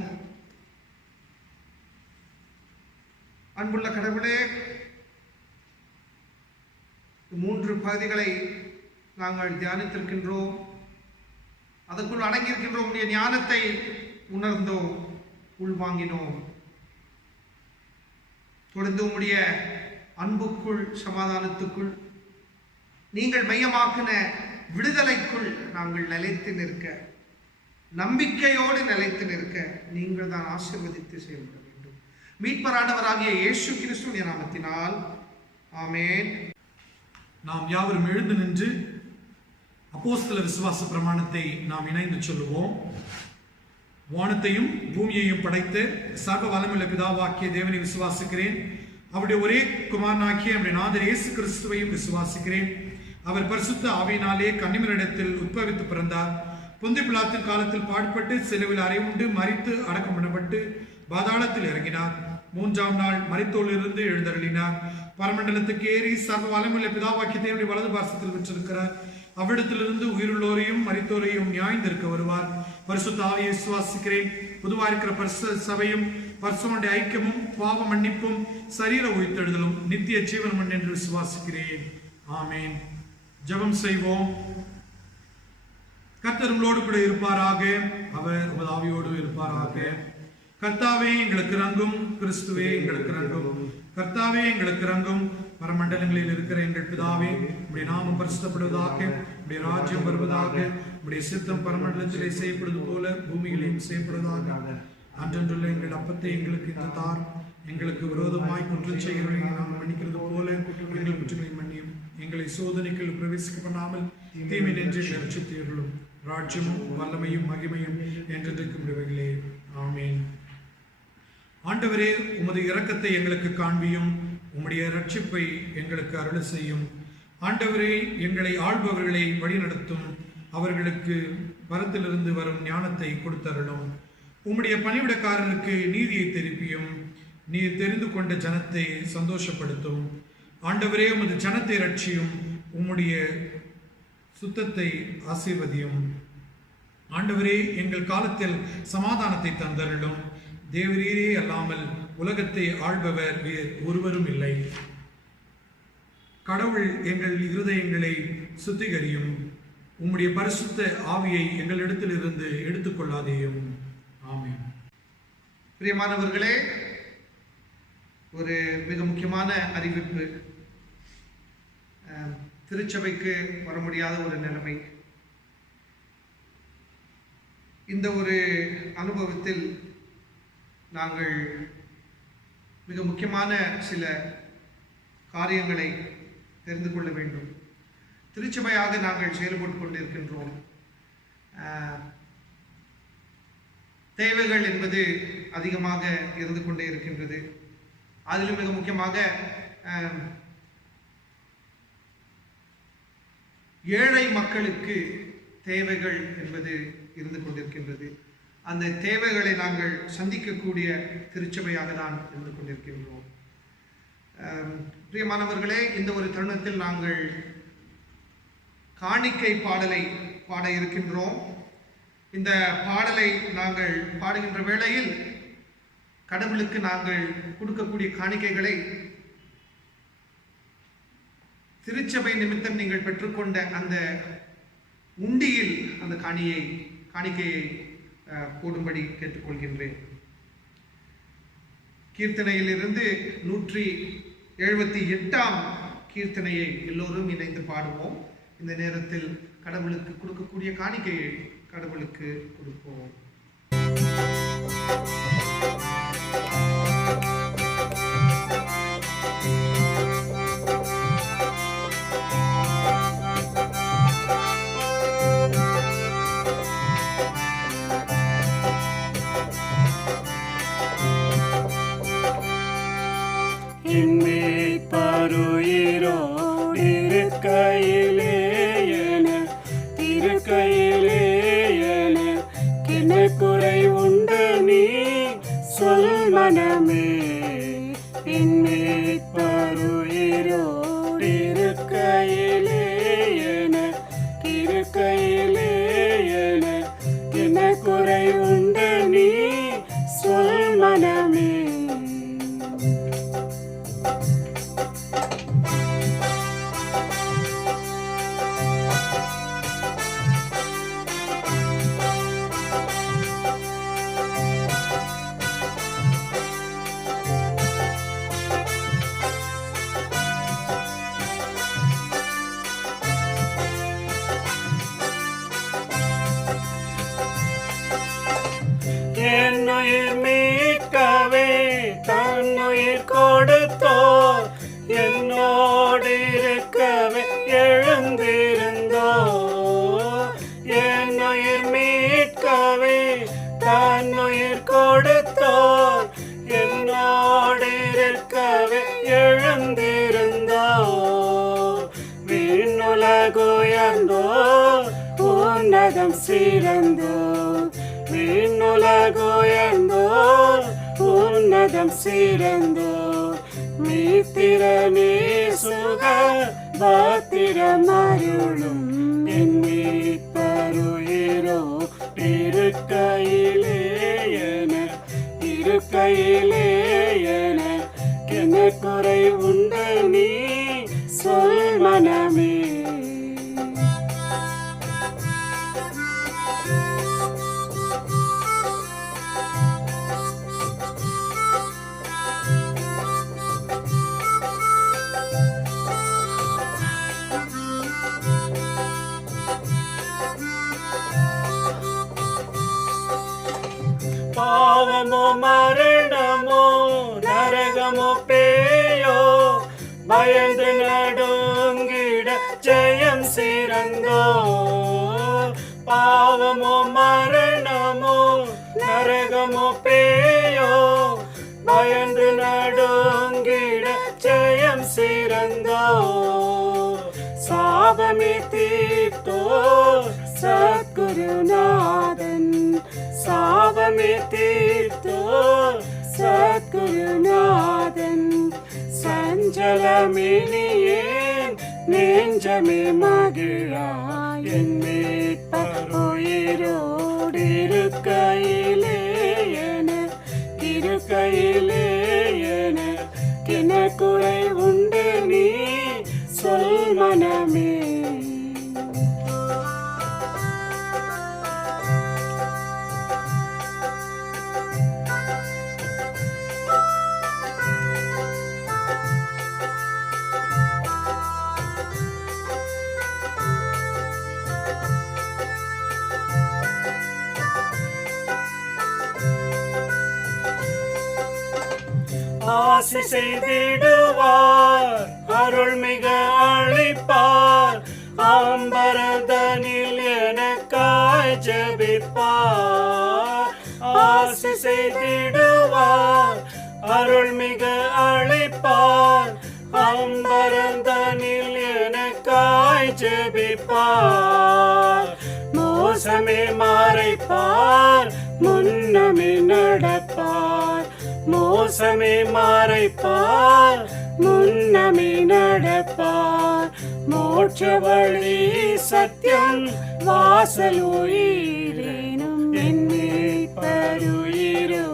அன்புள்ள கடவுளே, 3 பகுதிகளை நாங்கள் தியானித்திருக்கின்றோம். அதற்குள் அடங்கியிருக்கின்ற உடைய ஞானத்தை உணர்ந்தோம், உள்வாங்கினோம். தொடர்ந்து உம்முடைய அன்புக்குள், சமாதானத்துக்குள், நீங்கள் மையமாக்கின விடுதலைக்குள் நாங்கள் நிலைத்து நிற்க, நம்பிக்கையோடு நிலைத்து நிற்க நீங்கள் தான் ஆசீர்வதித்து செயல்பட வேண்டும். மீட்பரானவராகிய இயேசு கிறிஸ்துவின் நாமத்தினால் ஆமென். நாம் யாவரும் எழுந்து நின்று அப்போஸ்தல விசுவாச பிரமாணத்தை நாம் இணைந்து சொல்லுவோம். வானத்தையும் பூமியையும் படைத்து சர்வ வல்லமையுள்ள பிதாவாகிய தேவனை விசுவாசிக்கிறேன். அவருடைய ஒரே குமாரனாகிய நம்முடைய நாதர் இயேசு கிறிஸ்துவையும் விசுவாசிக்கிறேன். அவர் பரிசுத்த ஆவியினாலே கன்னிமரிடத்தில் உட்பவித்து பிறந்தார். பொந்திய பிலாத்தின் காலத்தில் பாடுபட்டு சிலுவையில் அறையுண்டு மரித்து அடக்கம் பண்ணப்பட்டு பாதாளத்தில் இறங்கினார். 3ஆம் நாள் மரித்தோரிலிருந்து எழுந்தருளினார். பரமண்டலத்துக்கு ஏறி சர்வ வல்லமையுள்ள பிதாவாகிய தேவனுடைய வலது பார்சத்தில் விற்றிருக்கிறார். அவ்விடத்திலிருந்து உயிருள்ளோரையும் மரித்தோரையும் நியாயந்திருக்க வருவார். பரிசுத்த ஆவியை விசுவாசிக்கிறேன். பொதுவாக இருக்கிற பரிசுத்த சபையும் பரிசுத்தனுடைய ஐக்கியமும் பாவ மன்னிப்பும் சரீர உயிர்த்தெழுதலும் நித்திய ஜீவனும் என்று விசுவாசிக்கிறேன். ஆமென். ஜெபம் செய்வோம். கர்த்தர் உங்களோடு கூட இருப்பாராக. அவர் உமது ஆவியோடு இருப்பாராக. கர்த்தாவே எங்களுக்கு இரங்கும். கிறிஸ்துவே எங்களுக்கு இரங்கும். கர்த்தாவே எங்களுக்கு இரங்கும். பரமண்டலங்களில் இருக்கிற எங்கள் பிதாவே, உம்முடைய நாமம் பரிசுத்தப்படுவதாக, உம்முடைய ராஜ்யம் வருவதாக, உம்முடைய சித்தம் பரமண்டலத்திலே செய்யப்படுவது போல பூமியிலேயும் செய்யப்படுவதாக. அன்றன்றுள்ள எங்கள் அப்பத்தை எங்களுக்கு இன்று தார். எங்களுக்கு விரோதமாய் குற்றம் செய்கிறவர்களை நாம் மன்னிக்கிறது போல எங்கள் குற்றங்களை மன்னியும். எங்களை சோதனைக்குள் பிரவேசிக்க பண்ணாமல் தீமை நின்று ரட்சித்தீர்களும். ராஜ்யமும் வல்லமையும் மகிமையும் என்றென்றைக்கு முடிவுகளே. ஆமென். ஆண்டவரே, உமது இரக்கத்தை எங்களுக்கு காண்பியும். உம்முடைய ரட்சிப்பை எங்களுக்கு அருள் செய்யும். ஆண்டவரே, எங்களை ஆள்பவர்களை வழிநடத்தும். அவர்களுக்கு பரத்திலிருந்து வரும் ஞானத்தை கொடுத்தருளும். உம்முடைய பணிவிடக்காரருக்கு நீதியை திருப்பியும். நீர் தெரிந்து கொண்ட ஜனத்தை சந்தோஷப்படுத்தும். ஆண்டவரே, உமது ஜனத்தை ரட்சியும். உம்முடைய சுத்தத்தை ஆசீர்வதியும். ஆண்டவரே, எங்கள் காலத்தில் சமாதானத்தை தந்தருளும். தேவரீரே அல்லாமல் உலகத்தை ஆள்பவர் வேறு ஒருவரும் இல்லை. கடவுள் எங்கள் இருதயங்களை சுத்திகரியும். உம்முடைய பரிசுத்த ஆவியை எங்களிடத்தில் இருந்து எடுத்துக்கொள்ளாதேயும். ஆமென். பிரியமானவர்களே, ஒரு மிக முக்கியமான அறிவிப்பு. திருச்சபைக்கு வர முடியாத ஒரு நிலைமை. இந்த ஒரு அனுபவத்தில் நாங்கள் மிக முக்கியமான சில காரியங்களை தெரிந்து கொள்ள வேண்டும். திருச்சபையாக நாங்கள் செயல்பட்டு கொண்டிருக்கின்றோம். தேவைகள் என்பது அதிகமாக இருந்து கொண்டே இருக்கின்றது. அதிலும் மிக முக்கியமாக ஏழை மக்களுக்கு தேவைகள் என்பது இருந்து கொண்டிருக்கின்றது. அந்த தேவைகளை நாங்கள் சந்திக்கக்கூடிய திருச்சபையாக தான் இருந்து கொண்டிருக்கின்றோம். பிரியமானவர்களே, இந்த ஒரு தருணத்தில் நாங்கள் காணிக்கை பாடலை பாட இருக்கின்றோம். இந்த பாடலை நாங்கள் பாடுகின்ற வேளையில் கடவுளுக்கு நாங்கள் கொடுக்கக்கூடிய காணிக்கைகளை திருச்சபை நிமித்தம் நீங்கள் பெற்றுக்கொண்ட அந்த உண்டியில் அந்த காணிக்கையை போடும்படி கேட்டுக்கொள்கின்றேன். கீர்த்தனையிலிருந்து 178ஆம் கீர்த்தனையை எல்லோரும் இணைந்து பாடுவோம். இந்த நேரத்தில் கடவுளுக்கு கொடுக்கக்கூடிய காணிக்கையை கடவுளுக்கு கொடுப்போம். இருக்கையிலே கிண குறை உண்டு நீ சொல் மனமே. உயிர் மீட்கவே தன்னுயிர் கொடுத்தோர் என்னோடு இருக்கவே எழுந்திருந்தோர் விண்ணுலகுயர்ந்தோர் உன்னதம் சிறந்தோர் விண்ணுலகுயர்ந்தோர் உன்னதம் சிறந்தோர் மீத்திரனே சுக பத்திரம் அருளும் என் மீட்பருயிரோ இருக்கையிலே என என்ன குறை உண்டு நீ சொல் மனமே. பாவமோ மரணமோ நரகமோ பேயோ பயந்து நடுங்கிட ஜெயம் சிறந்தோ. பாவமோ மரணமோ நரகமோ பேயோ பயந்து நடுங்கிட ஜெயம் சிறந்தோ. சாபமே தீர்த்தோ சத்குருநாதன் சாபமே தீர்த்தோ சத்குருநாதன். சஞ்சலமினியேன் நெஞ்சமே மகிழா என் மீட்பருயிரோடு இருக்கையிலே என கிண குறை உண்டு நீ சொல் மனமே. ஆசி செய்திடுவார் அருள்மிக அளிப்பார் ஆம்பரதனில் எனக்காய் ஜெபிப்பார். ஆசி செய்திடுவார் அருள்மிக அளிப்பார் ஆம்பரதனில் எனக்காய் ஜெபிப்பார். மோசமே மறைப்பார் முன்னமே நடப்பார் மோசமே மறைப்பார் முன்னமே நடப்பார். மோட்ச வழி சத்தியம் வாசல் உயிரேனும் என் மீட்பருயிரோ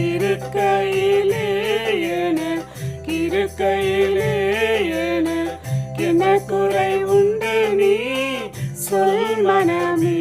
இருக்கையிலே என என்ன குறை உண்டு நீ சொல் மனமே.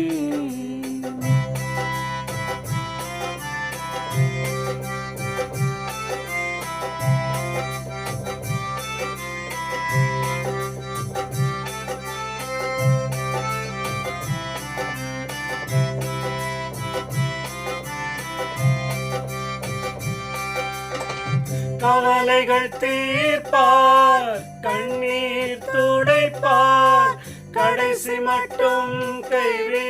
கவலைகள் தீர்ப்பார் கண்ணீர் துடைப்பார் கடைசி மட்டும் கைவிடாதிருப்பார்.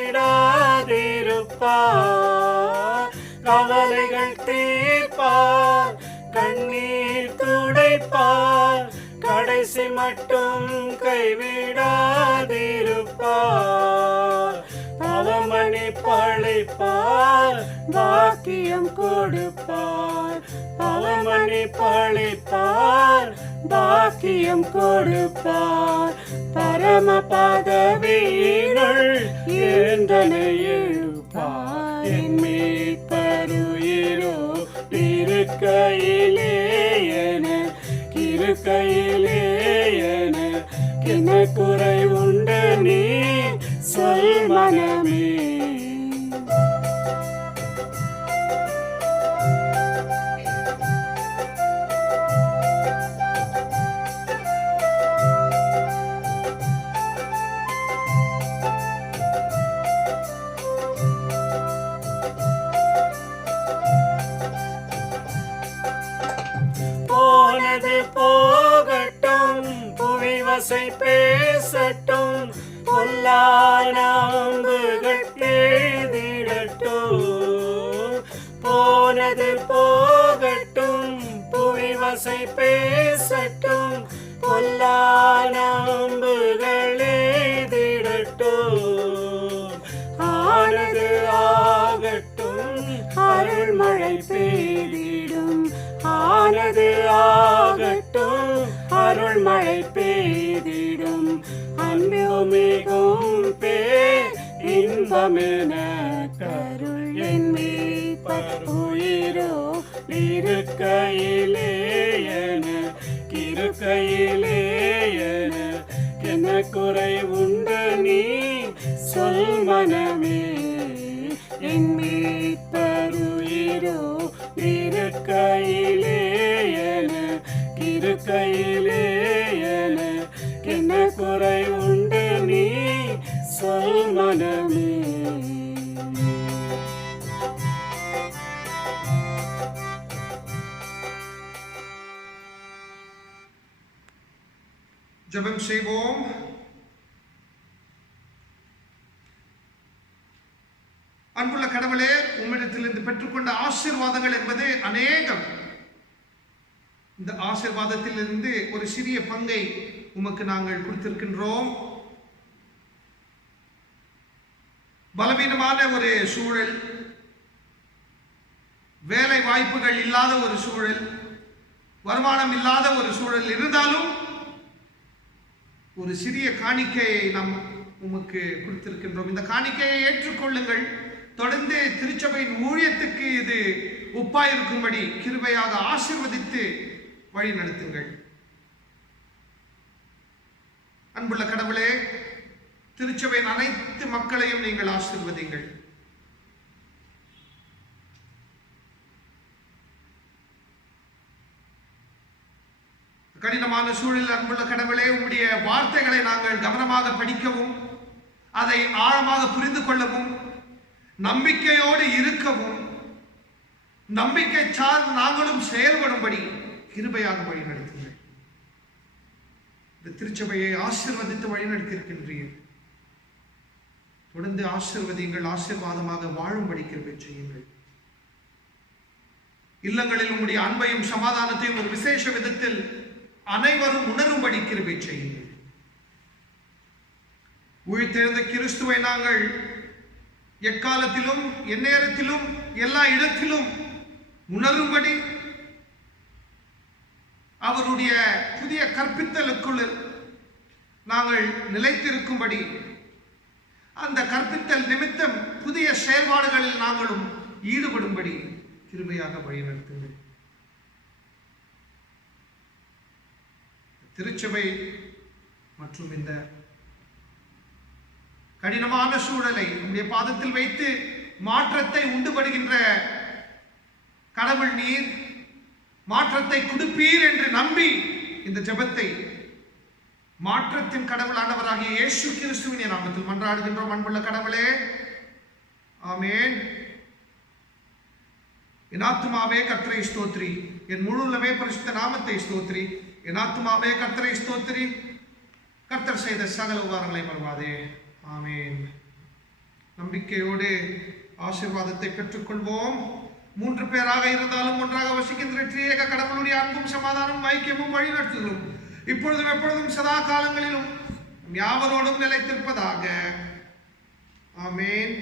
கவலைகள் தீர்ப்பார் கண்ணீர் துடைப்பார் கடைசி மட்டும் கைவிடாதிருப்பார். பவமணி பழிப்பார் பாக்கியம் கொடுப்பார் பவமணி பழிப்பார் பாக்கியம் கொடுப்பார். பரம பதவியினுள் ஏந்தனை எழுப்பார் என் மீட்பருயிரோ இருக்கையிலே என கிண குறை உண்டு நீ சொல் மனமே. போனது போகட்டும் புவிவசை பேசட்டும் பொல்லான அம்புகள் ஆனது போகட்டும், புவிவசை பேசட்டும், பொல்லான அம்புகள் எய்திடட்டும். ஆனது ஆகட்டும், அருள்மழை பெய்திடும். ஆனது ஆகட்டும், அருள்மழை பெய்திடும். அன்புமிகும் இன்பமென கருள் என் மீட்பர் உயிரோ இருக்கையிலே என்ன குறை உண்டு நீ சொல் மனமே. என் மீட்பர் உயிரோ இருக்கையிலே என்ன குறை உண்டு நீ சொல் மனமே. ஜெபம் செய்வோம். அன்புள்ள கடவுளே, உம்மிடத்திலிருந்து பெற்றுக்கொண்ட ஆசீர்வாதங்கள் என்பது அநேகம். இந்த ஆசீர்வாதத்திலிருந்து ஒரு சிறிய பங்கை உமக்கு நாங்கள் கொடுத்திருக்கின்றோம். பலவீனமான ஒரு சூழல், வேலை வாய்ப்புகள் இல்லாத ஒரு சூழல், வருமானம் இல்லாத ஒரு சூழல் இருந்தாலும் ஒரு சிறிய காணிக்கையை நாம் உமக்கு கொடுத்திருக்கின்றோம். இந்த காணிக்கையை ஏற்றுக்கொள்ளுங்கள். தொடர்ந்து திருச்சபையின் ஊழியத்துக்கு இது ஒப்பாயிருக்கும்படி கிருபையாக ஆசீர்வதித்து வழி நடத்துங்கள். அன்புள்ள கடவுளே, திருச்சபையின் அனைத்து மக்களையும் நீங்கள் ஆசீர்வதிங்கள். கடினமான சூழலில் அன்புள்ள கடவுளே, உம்முடைய வார்த்தைகளை நாங்கள் கவனமாக படிக்கவும், அதை ஆழமாக புரிந்து கொள்ளவும், நம்பிக்கையோடு இருக்கவும், நம்பிக்கை சார்ந்து நாங்களும் செயல்படும்படி கிருபையாக வழி நடத்துங்கள். இந்த திருச்சபையை ஆசீர்வதித்து வழி நடத்தியிருக்கின்றீர்கள். தொடர்ந்து ஆசீர்வதியுங்கள். ஆசீர்வாதமாக வாழும்படி கிருபை செய்யுங்கள். இல்லங்களில் உம்முடைய அன்பையும் சமாதானத்தையும் ஒரு விசேஷ விதத்தில் அனைவரும் உணரும்படி கிருபை செய்யுங்கள். உயிர்த்தெழுந்த கிறிஸ்துவை நாங்கள் எக்காலத்திலும் எந்நேரத்திலும் எல்லா இடத்திலும் உணரும்படி, அவருடைய புதிய கற்பித்தலுக்குள் நாங்கள் நிலைத்திருக்கும்படி, அந்த கற்பித்தல் நிமித்தம் புதிய செயல்பாடுகளில் நாங்களும் ஈடுபடும்படி கிருபையாக வழிநடத்துங்கள். திருச்சபை மற்றும் இந்த கடினமான சூழலை உங்களுடைய பாதத்தில் வைத்து மாற்றத்தை உண்டுபடுகின்ற கடவுள் நீர் மாற்றத்தை கொடுப்பீர் என்று நம்பி இந்த ஜெபத்தை மாற்றத்தின் கடவுளானவராகிய இயேசு கிறிஸ்துவின் நாமத்தில் மன்றாடுகின்றோம். அன்புள்ள கடவுளே, ஆமென். என் ஆத்துமாவே கர்த்தரை ஸ்தோத்திரி, என் முழு உள்ளமே பரிசுத்த நாமத்தை ஸ்தோத்திரி. என் ஆத்துமாவே கர்த்தரை ஸ்தோத்திரி, கர்த்தர் செய்த சகல உபகாரங்களை மறவாதே. ஆமென். நம்பிக்கையோடு ஆசீர்வாதத்தை பெற்றுக்கொள்வோம். 3 பேராக இருந்தாலும் ஒன்றாக வசிக்கின்ற திரியேக கடவுளுடைய அன்பும் சமாதானம் ஐக்கியமும் வழிநடத்துதலும் இப்பொழுதும் எப்பொழுதும் சதா காலங்களிலும் யாவரோடும் நிலைத்திருப்பதாக. ஆமென்.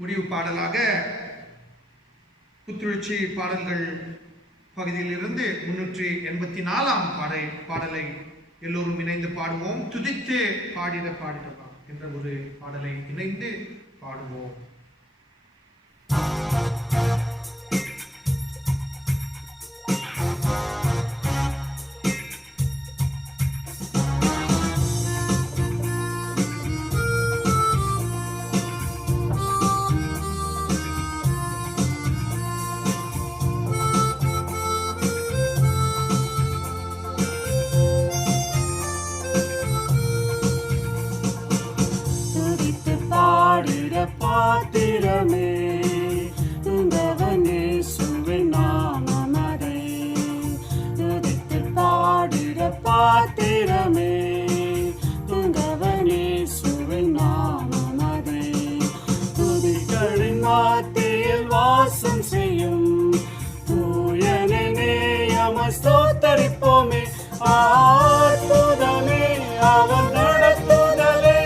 முடிவு பாடலாக புத்துணர்ச்சி பாடல்கள் பகுதியில் இருந்து 384 பாடலை எல்லோரும் இணைந்து பாடுவோம். துதித்து பாடிடவா என்ற ஒரு பாடலை இணைந்து பாடுவோம். மாத்திரமே துங்கவனேசுவின் நாமமதே. துதிகளின் மத்தியில் வாசம் செய்யும் தூயனே ஸ்தோத்தரிப்போமே. அற்புதமே அவன் நடத்துதலே,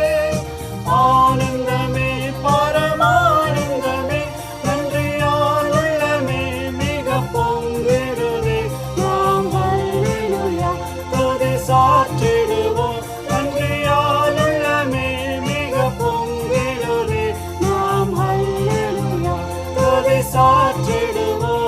ஆனந்தமே பரமானந்தமே, நன்றியால் உள்ளமே மிக பொங்கிடுதே. நாம் ஹல்லேலூயா துதி சாற்றிடுவோம், நன்றியால் உள்ளமே மிக பொங்கிடுதே. நாம் ஹல்லேலூயா துதி சாற்றிடுவோம்.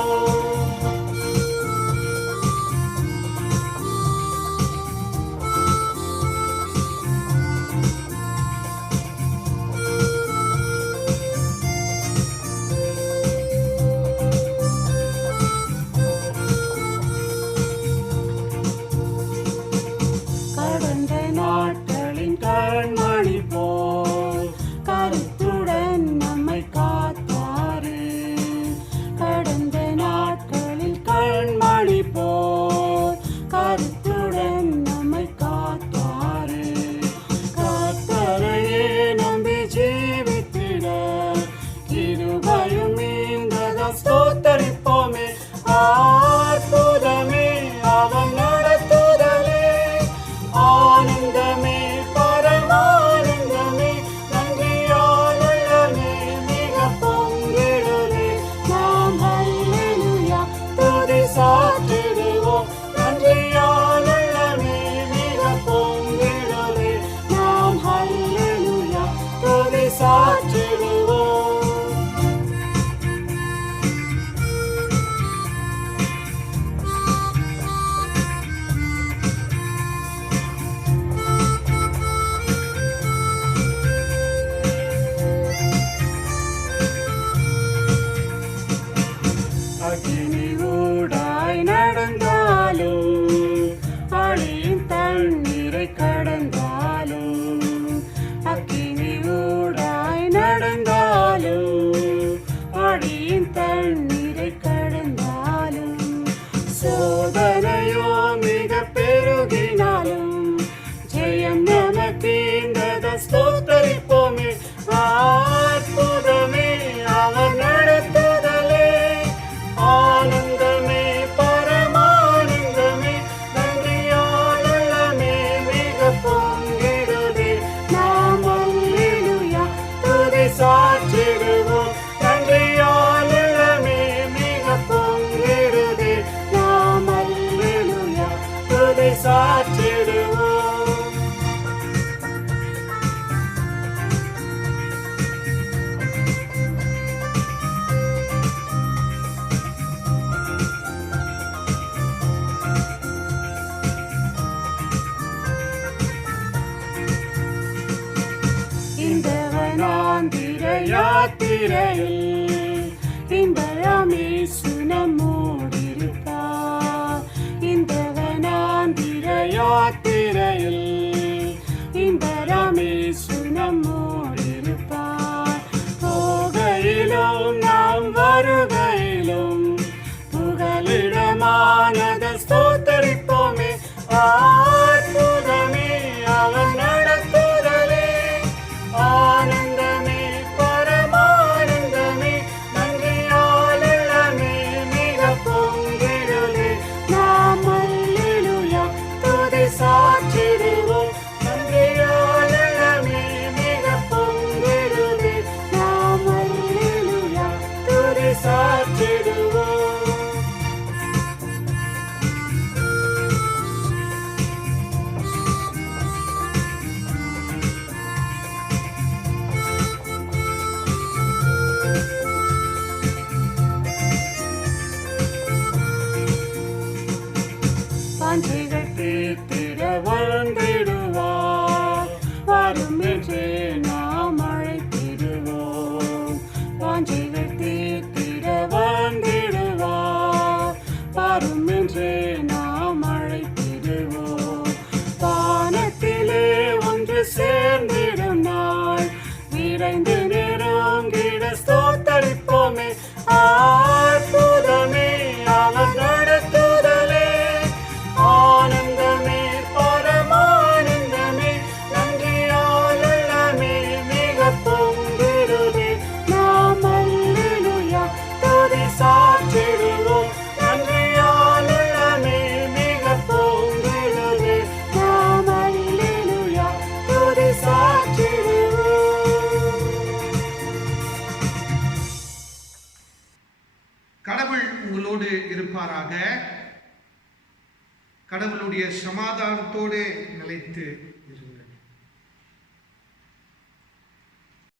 கடந்த நாட்களின் கண்மணி போல் கருத்துடன் நம்மை காத்தாரே. கடந்த நாட்களில் கண்மணி போல் கருத்துடன் நம்மை காத்தாரே. கர்த்தரையே நம்பி ஜீவித்திட கிருபையும் மீந்ததால் ஸ்தோத்தரிப்போமே. அற்புதமே அவன் நடத்துதலே, ஆனந்தமே பரமானந்தமே, நன்றியால் உள்ளமே மிக பொங்கிடுதே. நாம் ஹல்லேலூயா துதி சாற்றிடுவோம், நன்றியால் உள்ளமே மிக பொங்கிடுதே. நாம் ஹல்லேலூயா துதி சாற்றிடுவோம். அக்கினி ஊடாய் நடந்தாலும், அழியும் தண்ணீரை கடந்தாலும், அக்கினி ஊடாய் நடந்தாலும், அழியும் தண்ணீரை கடந்தாலும், சோதனையோ மிக பெருகினாலும், ஜெயம் நமக்கீந்தத ஸ்தோத்தரிப்போமே. அற்புதமே அவர் நடத்துதலே, ஆனந்தமே பரமானந்தமே, நன்றியால் உள்ளமே மிக பொங்கிடுதே. நாம் ஹல்லேலூயா துதி சாற்றிடுவோம், நன்றியால் உள்ளமே மிக பொங்கிடுதே. நாம் ஹல்லேலூயா துதி சாற்றிடுவோம். இந்த வனாந்திர யாத்திரையில் இன்பமே சுனமோடிருப்பார். இந்த வனாந்திர யாத்திரையில் இன்பமே சுனமோடிருப்பார். போகையிலும் நாம் வருகையிலும் புகலிடமானத ஸ்தோத்தரிப்போமே. அற்புதமே அவன் நடத்துதலே, ஆனந்தமே பரமானந்தமே, நன்றியால் உள்ளமே மிக பொங்கிடுதே. நாம் ஹல்லேலூயா துதி சாற்றிடுவோம், நன்றியால் உள்ளமே மிக பொங்கிடுதே. நாம் ஹல்லேலூயா துதி சாற்றிடுவோம். வாஞ்சைகள் தீர்த்திட வந்திடுவார், வரும் என்றே நாம் அழைத்திடுவோம். வாஞ்சைகள் தீர்த்திட வந்திடுவார், வரும் என்றே நாம் அழைத்திடுவோம். வானத்திலே ஒன்று சேர்ந்திடும் நாள் விரைந்து நெருங்கிட ஸ்தோத்தரிப்போமே. அற்புதமே அவர் நடத்துதலே, உங்களோடு இருப்பாராக. கடவுளுடைய சமாதானத்தோடு நிலைத்து